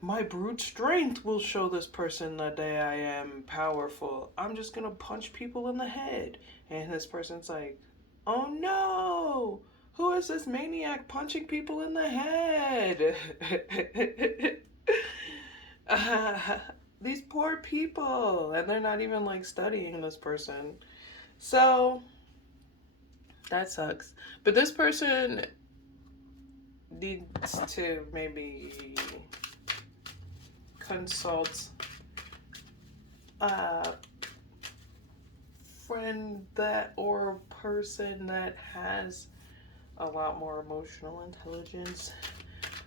my brute strength will show this person that I am powerful. I'm just gonna punch people in the head. And this person's like, oh no, who is this maniac punching people in the head? These poor people. And they're not even like studying this person. So that sucks. But this person needs to maybe consult a friend that or person that has a lot more emotional intelligence.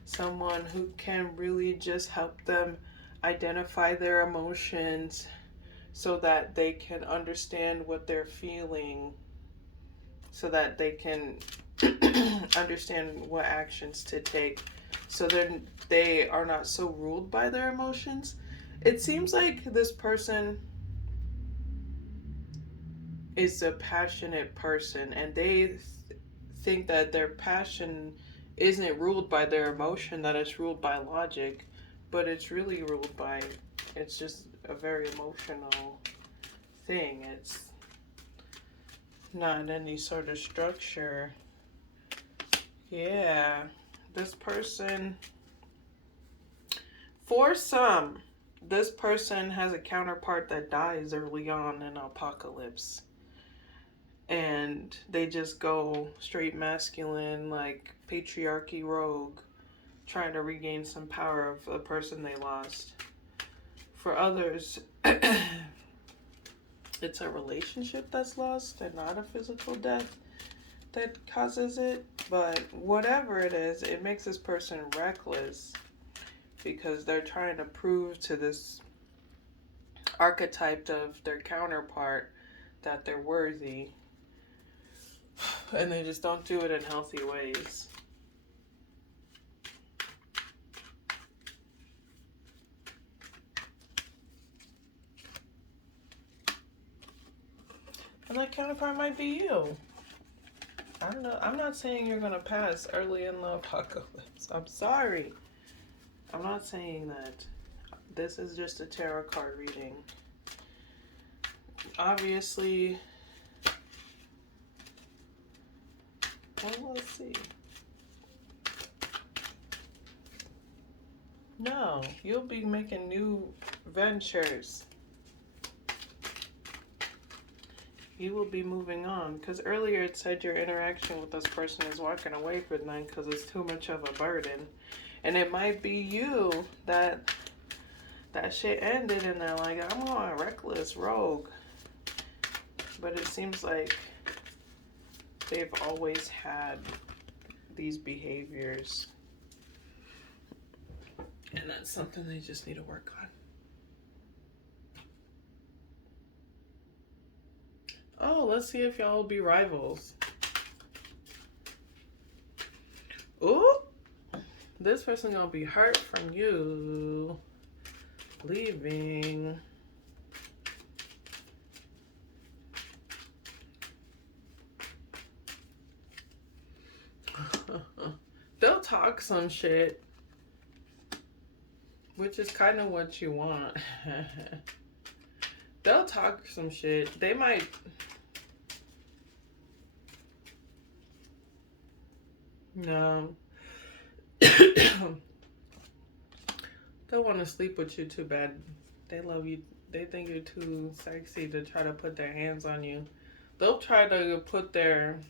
Someone who can really just help them identify their emotions so that they can understand what they're feeling, so that they can understand what actions to take, so then they are not so ruled by their emotions. It seems like this person is a passionate person and they think that their passion isn't ruled by their emotion, that it's ruled by logic, but it's really ruled by, it's just a very emotional thing. It's not any sort of structure. Yeah, this person, for some, this person has a counterpart that dies early on in apocalypse. And they just go straight masculine, like patriarchy rogue, trying to regain some power of the person they lost. For others, it's a relationship that's lost and not a physical death that causes it. But whatever it is, it makes this person reckless because they're trying to prove to this archetype of their counterpart that they're worthy. And they just don't do it in healthy ways. And that counterpart might be you. I don't know. I'm not saying you're going to pass early in the apocalypse. I'm sorry. I'm not saying that. This is just a tarot card reading. Obviously, well, let's see. No, you'll be making new ventures. You will be moving on. Because earlier it said your interaction with this person is walking away from them because it's too much of a burden. And it might be you that shit ended and they're like, I'm on a reckless rogue. But it seems like they've always had these behaviors. And that's something they just need to work on. Oh, let's see if y'all will be rivals. Ooh, this person gonna be hurt from you leaving. They'll talk some shit, which is kind of what you want. They'll talk some shit. They might. No. They'll want to sleep with you too bad. They love you. They think you're too sexy to try to put their hands on you. They'll try to put their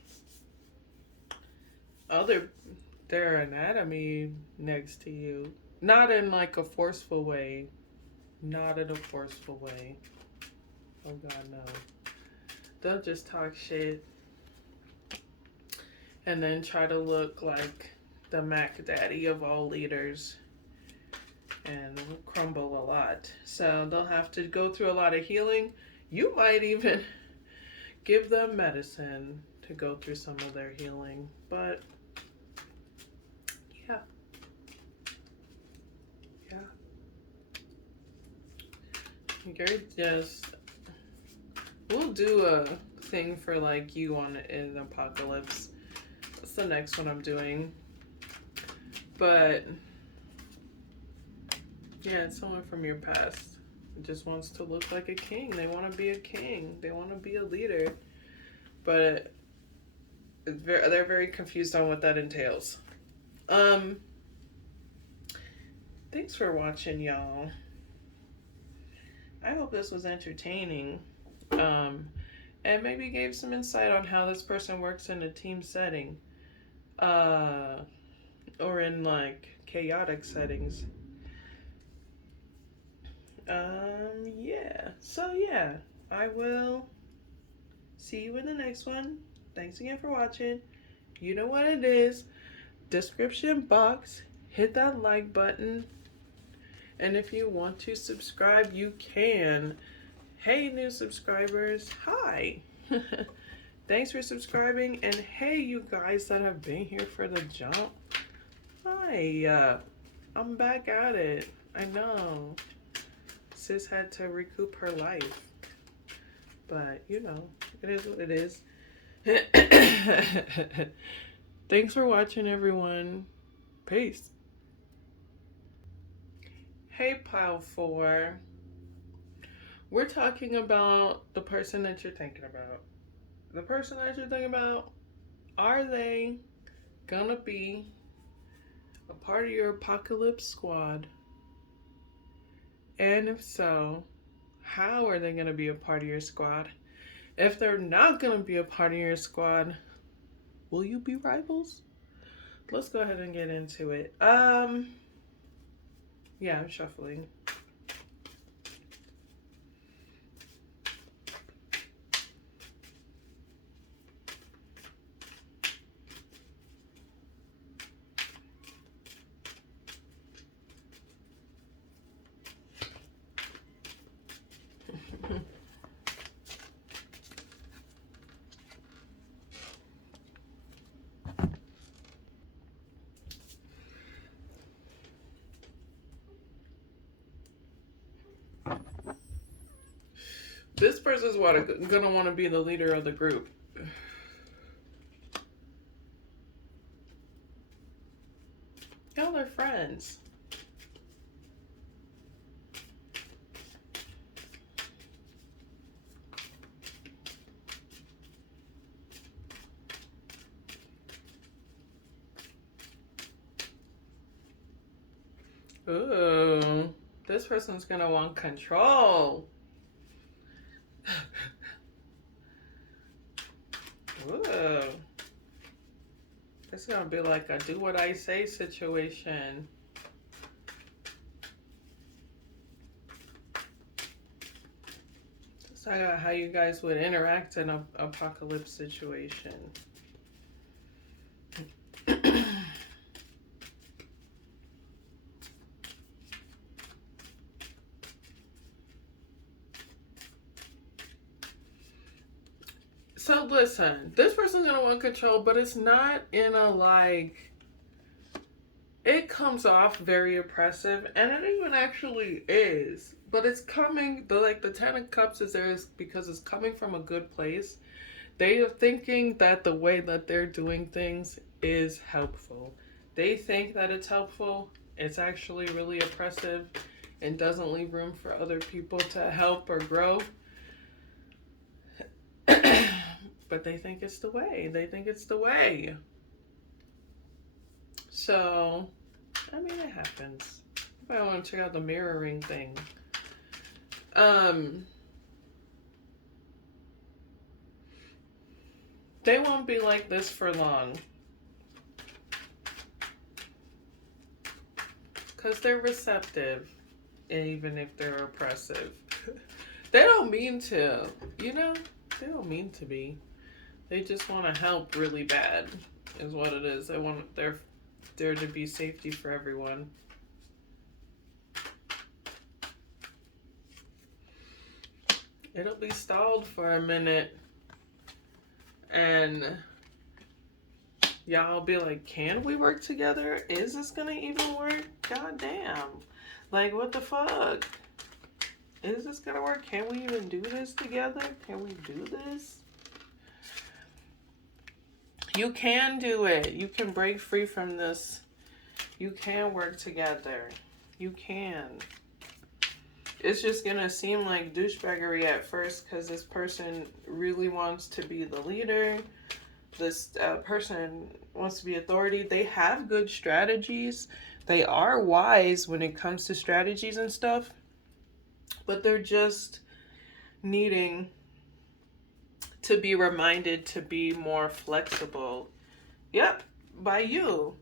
anatomy next to you. Not in like a forceful way. Not in a forceful way. Oh God, no. They'll just talk shit and then try to look like the Mac Daddy of all leaders and crumble a lot. So they'll have to go through a lot of healing. You might even give them medicine to go through some of their healing. But yeah. Yeah. You're just do a thing for like you on in Apocalypse. That's the next one I'm doing. But yeah, it's someone from your past. It just wants to look like a king. They want to be a king. They want to be a leader. But they're very confused on what that entails. Thanks for watching, y'all. I hope this was entertaining. And maybe gave some insight on how this person works in a team setting. Or in like chaotic settings. Yeah. So yeah, I will see you in the next one. Thanks again for watching. You know what it is. Description box. Hit that like button. And if you want to subscribe, you can. Hey, new subscribers. Hi. Thanks for subscribing. And hey, you guys that have been here for the jump. Hi. I'm back at it. I know. Sis had to recoup her life. But, you know, it is what it is. Thanks for watching, everyone. Peace. Hey, Pile 4. We're talking about the person that you're thinking about. The person that you're thinking about, are they gonna be a part of your apocalypse squad? And if so, how are they gonna be a part of your squad? If they're not gonna be a part of your squad, will you be rivals? Let's go ahead and get into it. Yeah, I'm shuffling. This person's gonna want to be the leader of the group. Y'all are friends. Ooh, this person's gonna want control. Ooh. It's gonna be like a do what I say situation. That's how you guys would interact in an apocalypse situation. So listen, this person's gonna want control, but it's not in a like, it comes off very oppressive, and it even actually is. But it's coming, the 10 of Cups is there because it's coming from a good place. They are thinking that the way that they're doing things is helpful. They think that it's helpful. It's actually really oppressive and doesn't leave room for other people to help or grow. But they think it's the way. They think it's the way. So, I mean, it happens. If I want to check out the mirroring thing. They won't be like this for long. Because they're receptive, even if they're oppressive. They don't mean to, you know? They don't mean to be. They just want to help really bad, is what it is. They want there to be safety for everyone. It'll be stalled for a minute. And y'all be like, can we work together? Is this gonna even work? God damn. Like, what the fuck? Is this gonna work? Can we even do this together? Can we do this? You can do it. You can break free from this. You can work together. You can. It's just gonna seem like douchebaggery at first because this person really wants to be the leader. This person wants to be authority. They have good strategies. They are wise when it comes to strategies and stuff. But they're just needing to be reminded to be more flexible. Yep, by you.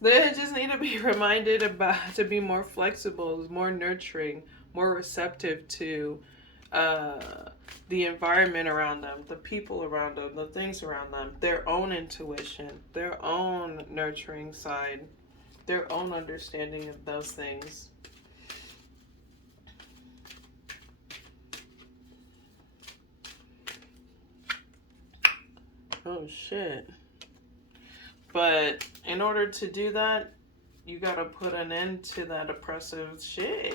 They just need to be reminded about to be more flexible, more nurturing, more receptive to the environment around them, the people around them, the things around them, their own intuition, their own nurturing side, their own understanding of those things. Oh shit. But in order to do that, you gotta put an end to that oppressive shit.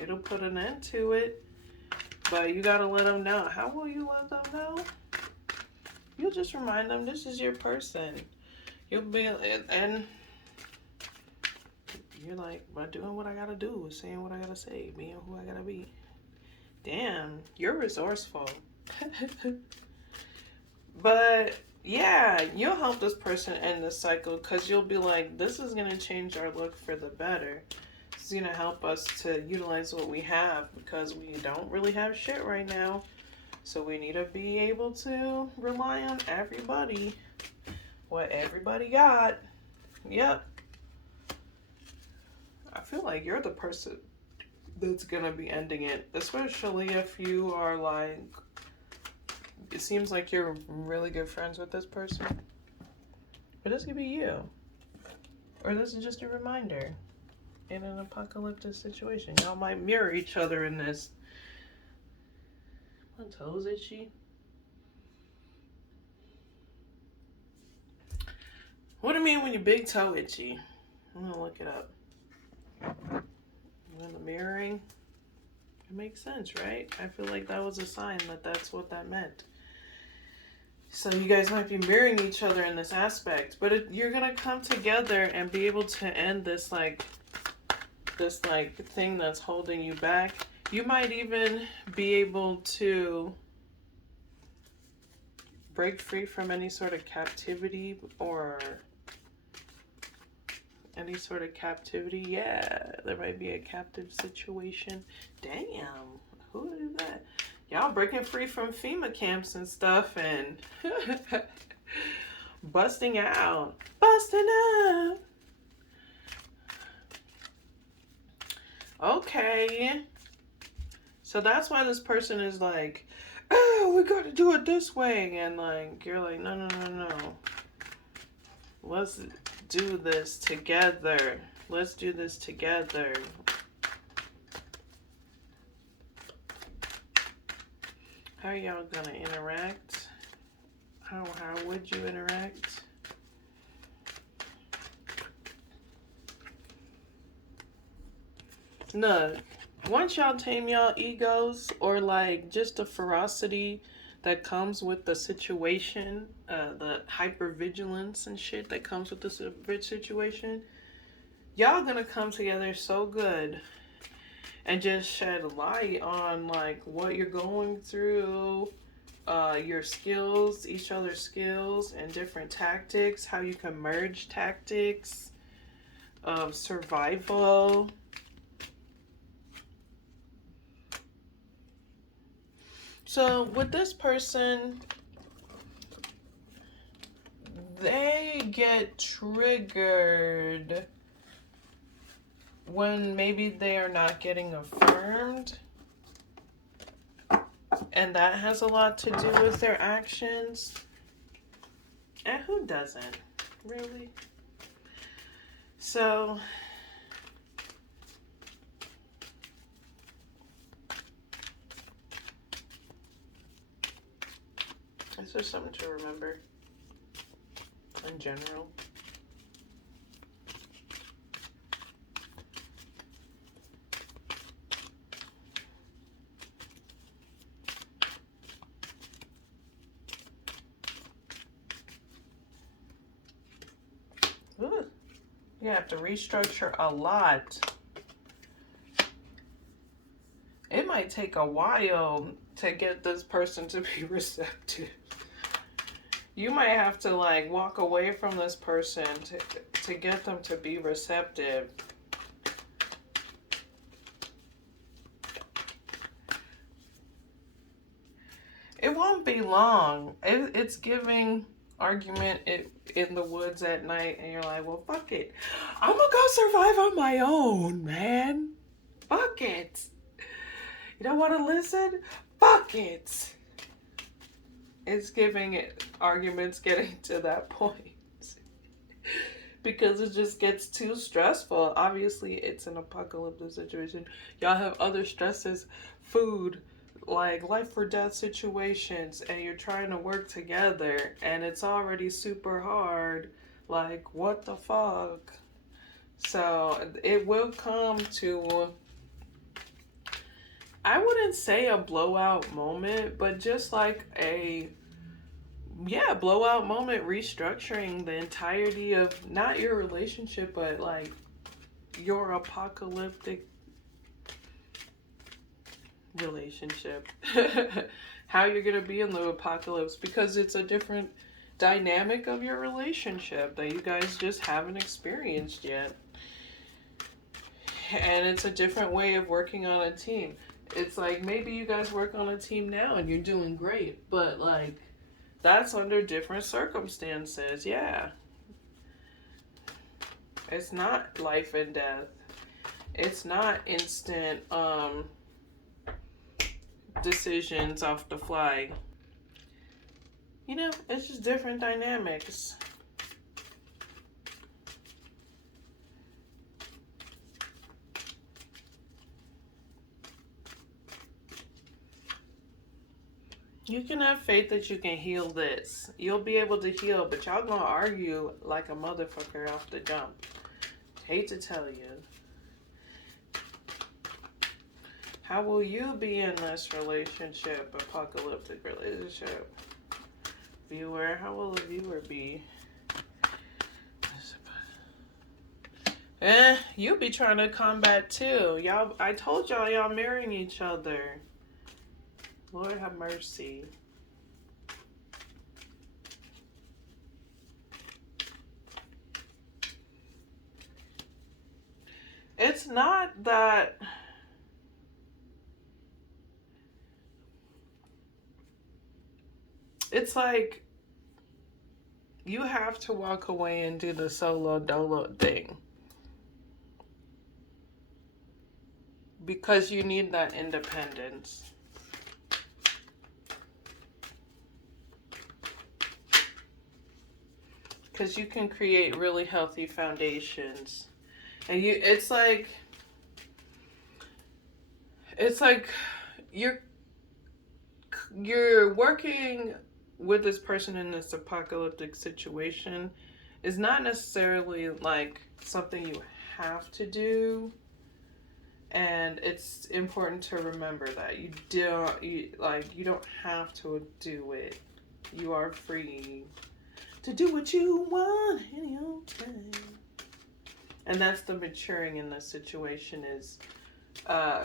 It'll put an end to it. But you gotta let them know. How will you let them know? You'll just remind them this is your person. You'll be, and you're like, by doing what I gotta do, saying what I gotta say, being who I gotta be. Damn, you're resourceful. But yeah, you'll help this person end the cycle because you'll be like, this is going to change our look for the better. It's going to help us to utilize what we have because we don't really have shit right now. So we need to be able to rely on everybody. What everybody got. Yep. I feel like you're the person that's going to be ending it. Especially if you are like, it seems like you're really good friends with this person. But this could be you. Or this is just a reminder. In an apocalyptic situation. Y'all might mirror each other in this. My toes itchy. What do you mean when your big toe itchy? I'm gonna look it up. When the mirroring. It makes sense, right? I feel like that was a sign that that's what that meant. So you guys might be mirroring each other in this aspect, but you're gonna come together and be able to end this thing that's holding you back. You might even be able to break free from any sort of captivity or any sort of captivity. Yeah, there might be a captive situation. Damn, who would do that? Y'all breaking free from FEMA camps and stuff and busting out. Busting out. Okay. So that's why this person is like, oh, we gotta do it this way. And like, you're like, no. Let's do this together. Let's do this together. How are y'all gonna interact? How would you interact? Look, once y'all tame y'all egos or like just the ferocity that comes with the situation, the hypervigilance and shit that comes with the situation, y'all gonna come together so good and just shed light on like what you're going through, your skills, each other's skills and different tactics, how you can merge tactics of survival. So with this person, they get triggered when maybe they are not getting affirmed. And that has a lot to do with their actions. And who doesn't? Really? So it's just something to remember in general. You have to restructure a lot. It might take a while to get this person to be receptive. You might have to like walk away from this person to get them to be receptive. It won't be long. It's giving argument in the woods at night, and you're like, well, fuck it. I'm gonna go survive on my own, man. Fuck it. You don't want to listen? Fuck it. It's giving it arguments getting to that point. Because it just gets too stressful. Obviously, it's an apocalyptic situation. Y'all have other stresses, food, like life or death situations, and you're trying to work together, and it's already super hard. Like, what the fuck? So, it will come to, I wouldn't say a blowout moment, but just like a blowout moment, restructuring the entirety of not your relationship, but like your apocalyptic relationship. How you're gonna be in the apocalypse, because it's a different dynamic of your relationship that you guys just haven't experienced yet. And it's a different way of working on a team. It's like maybe you guys work on a team now and you're doing great, but like that's under different circumstances. Yeah. It's not life and death. It's not instant decisions off the fly. You know, it's just different dynamics. You can have faith that you can heal this. You'll be able to heal, but y'all gonna argue like a motherfucker off the jump. Hate to tell you. How will you be in this relationship, apocalyptic relationship? Viewer, how will the viewer be? You'll be trying to combat too. Y'all, I told y'all marrying each other. Lord have mercy. It's not that it's like you have to walk away and do the solo dolo thing. Because you need that independence. Because you can create really healthy foundations. And it's like you're working with this person in this apocalyptic situation is not necessarily like something you have to do. And it's important to remember that you don't have to do it. You are free to do what you want any old time. And that's the maturing in this situation, is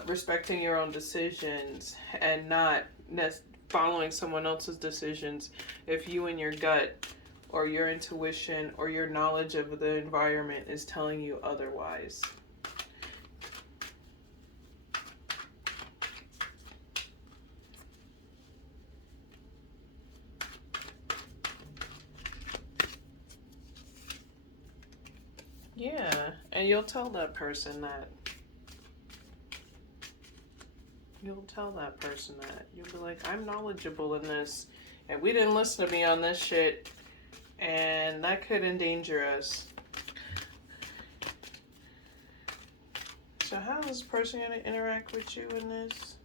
respecting your own decisions and not following someone else's decisions if you and your gut or your intuition or your knowledge of the environment is telling you otherwise. Yeah, and you'll tell that person that. You'll tell that person that. You'll be like, I'm knowledgeable in this, and we didn't listen to me on this shit, and that could endanger us. So how is this person going to interact with you in this?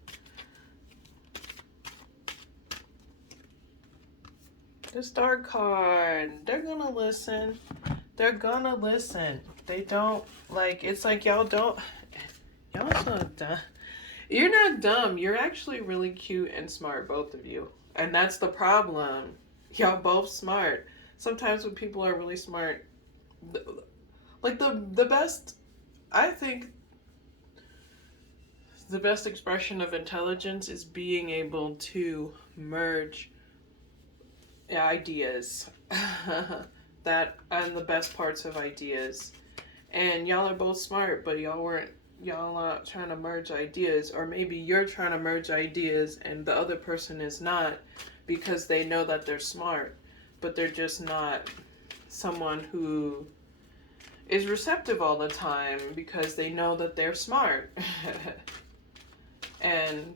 The Star card. They're going to listen. They're going to listen. They don't, like, it's like y'all so dumb. You're not dumb. You're actually really cute and smart, both of you. And that's the problem. Y'all both smart. Sometimes when people are really smart, Like the best, I think the best expression of intelligence is being able to merge ideas that and the best parts of ideas. And y'all are both smart, but y'all not trying to merge ideas, or maybe you're trying to merge ideas and the other person is not, because they know that they're smart, but they're just not someone who is receptive all the time because they know that they're smart. And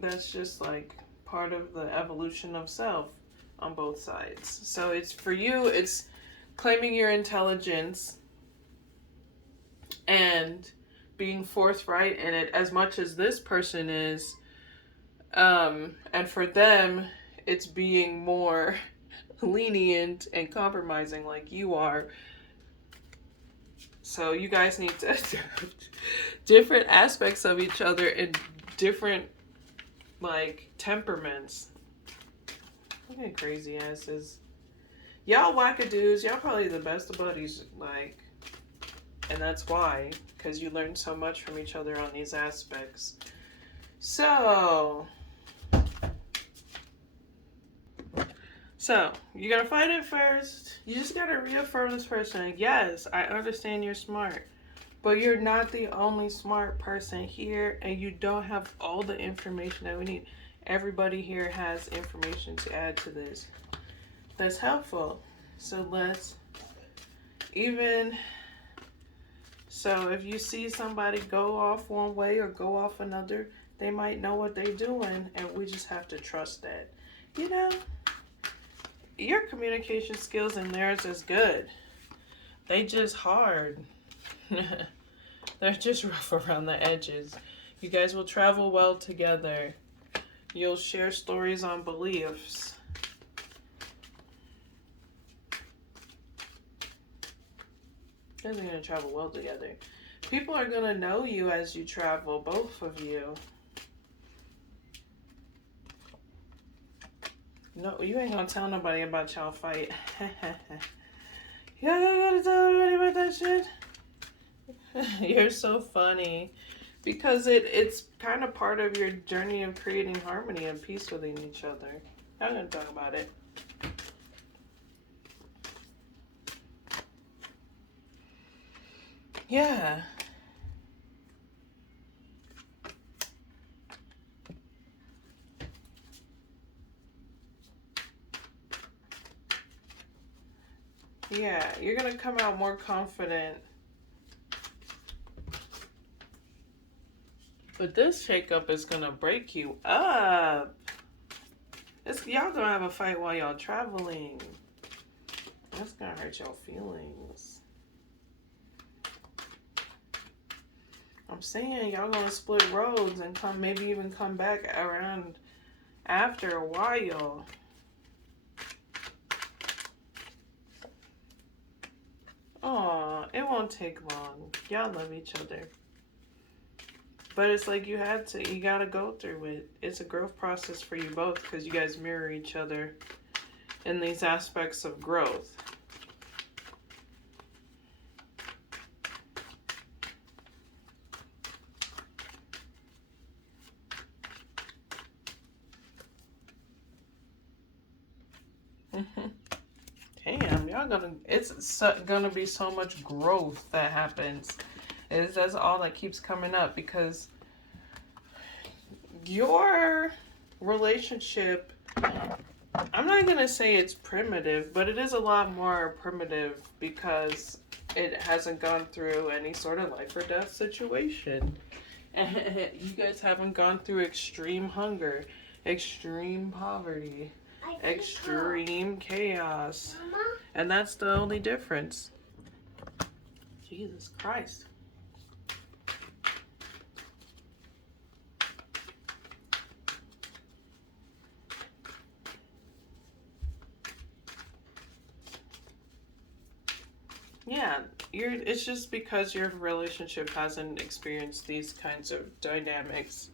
that's just like part of the evolution of self on both sides. So it's for you, it's claiming your intelligence and being forthright in it as much as this person is. And for them, it's being more lenient and compromising like you are. So you guys need to different aspects of each other and different like temperaments. Look at crazy asses. Y'all wackadoos, y'all probably the best of buddies, like, and that's why, because you learn so much from each other on these aspects. So you're gonna fight it first. You just gotta reaffirm this person. Yes, I understand you're smart, but you're not the only smart person here, and you don't have all the information that we need. Everybody here has information to add to this that's helpful. So if you see somebody go off one way or go off another, they might know what they're doing, and we just have to trust that. You know, your communication skills and theirs is good. They just hard. They're just rough around the edges. You guys will travel well together. You'll share stories on beliefs. You guys are going to travel well together. People are going to know you as you travel, both of you. No, you ain't going to tell nobody about y'all fight. You ain't going to tell anybody about that shit? You're so funny. Because it's kind of part of your journey of creating harmony and peace within each other. I'm going to talk about it. Yeah. Yeah, you're going to come out more confident. But this shakeup is going to break you up. Y'all going to have a fight while y'all traveling. That's going to hurt your feelings. I'm saying y'all going to split roads and maybe even come back around after a while. Aw, it won't take long. Y'all love each other. But it's like you gotta go through it. It's a growth process for you both because you guys mirror each other in these aspects of growth. Damn, it's gonna be so much growth that happens. That's all that keeps coming up because your relationship, I'm not gonna say it's primitive, but it is a lot more primitive because it hasn't gone through any sort of life or death situation. And you guys haven't gone through extreme hunger, extreme poverty, extreme chaos. Mama? And that's the only difference. Jesus Christ. Yeah, it's just because your relationship hasn't experienced these kinds of dynamics.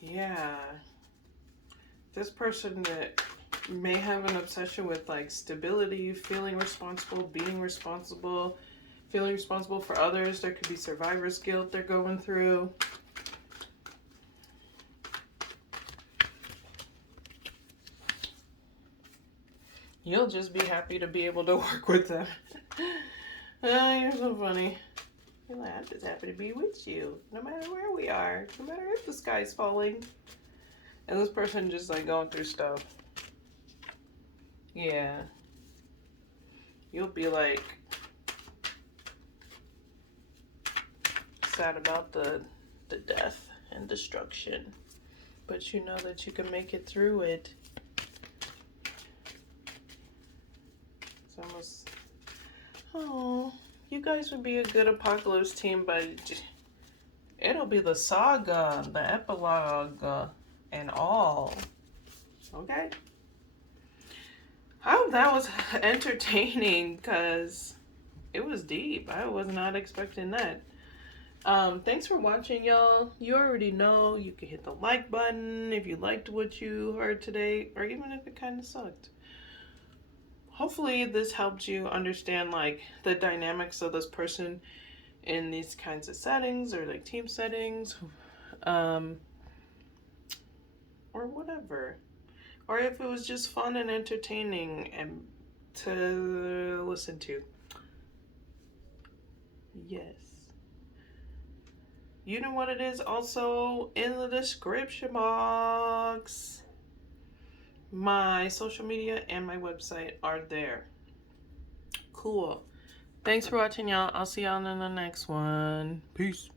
Yeah. this person that may have an obsession with like stability, feeling responsible, being responsible, feeling responsible for others. There could be survivor's guilt they're going through. You'll just be happy to be able to work with them. Oh, you're so funny. You're like, I'm just happy to be with you, no matter where we are, no matter if the sky's falling. And this person just like going through stuff. Yeah. You'll be like sad about the death and destruction. But you know that you can make it through it. It's almost, oh, you guys would be a good apocalypse team, but it'll be the saga, the epilogue, and all. Okay? I hope that was entertaining, because it was deep. I was not expecting that. Thanks for watching, y'all. You already know you can hit the like button if you liked what you heard today, or even if it kind of sucked. Hopefully this helped you understand like the dynamics of this person in these kinds of settings, or like team settings, or whatever. Or if it was just fun and entertaining and to listen to. Yes. You know what it is also in the description box. My social media and my website are there. Cool. Thanks for watching, y'all. I'll see y'all in the next one. Peace.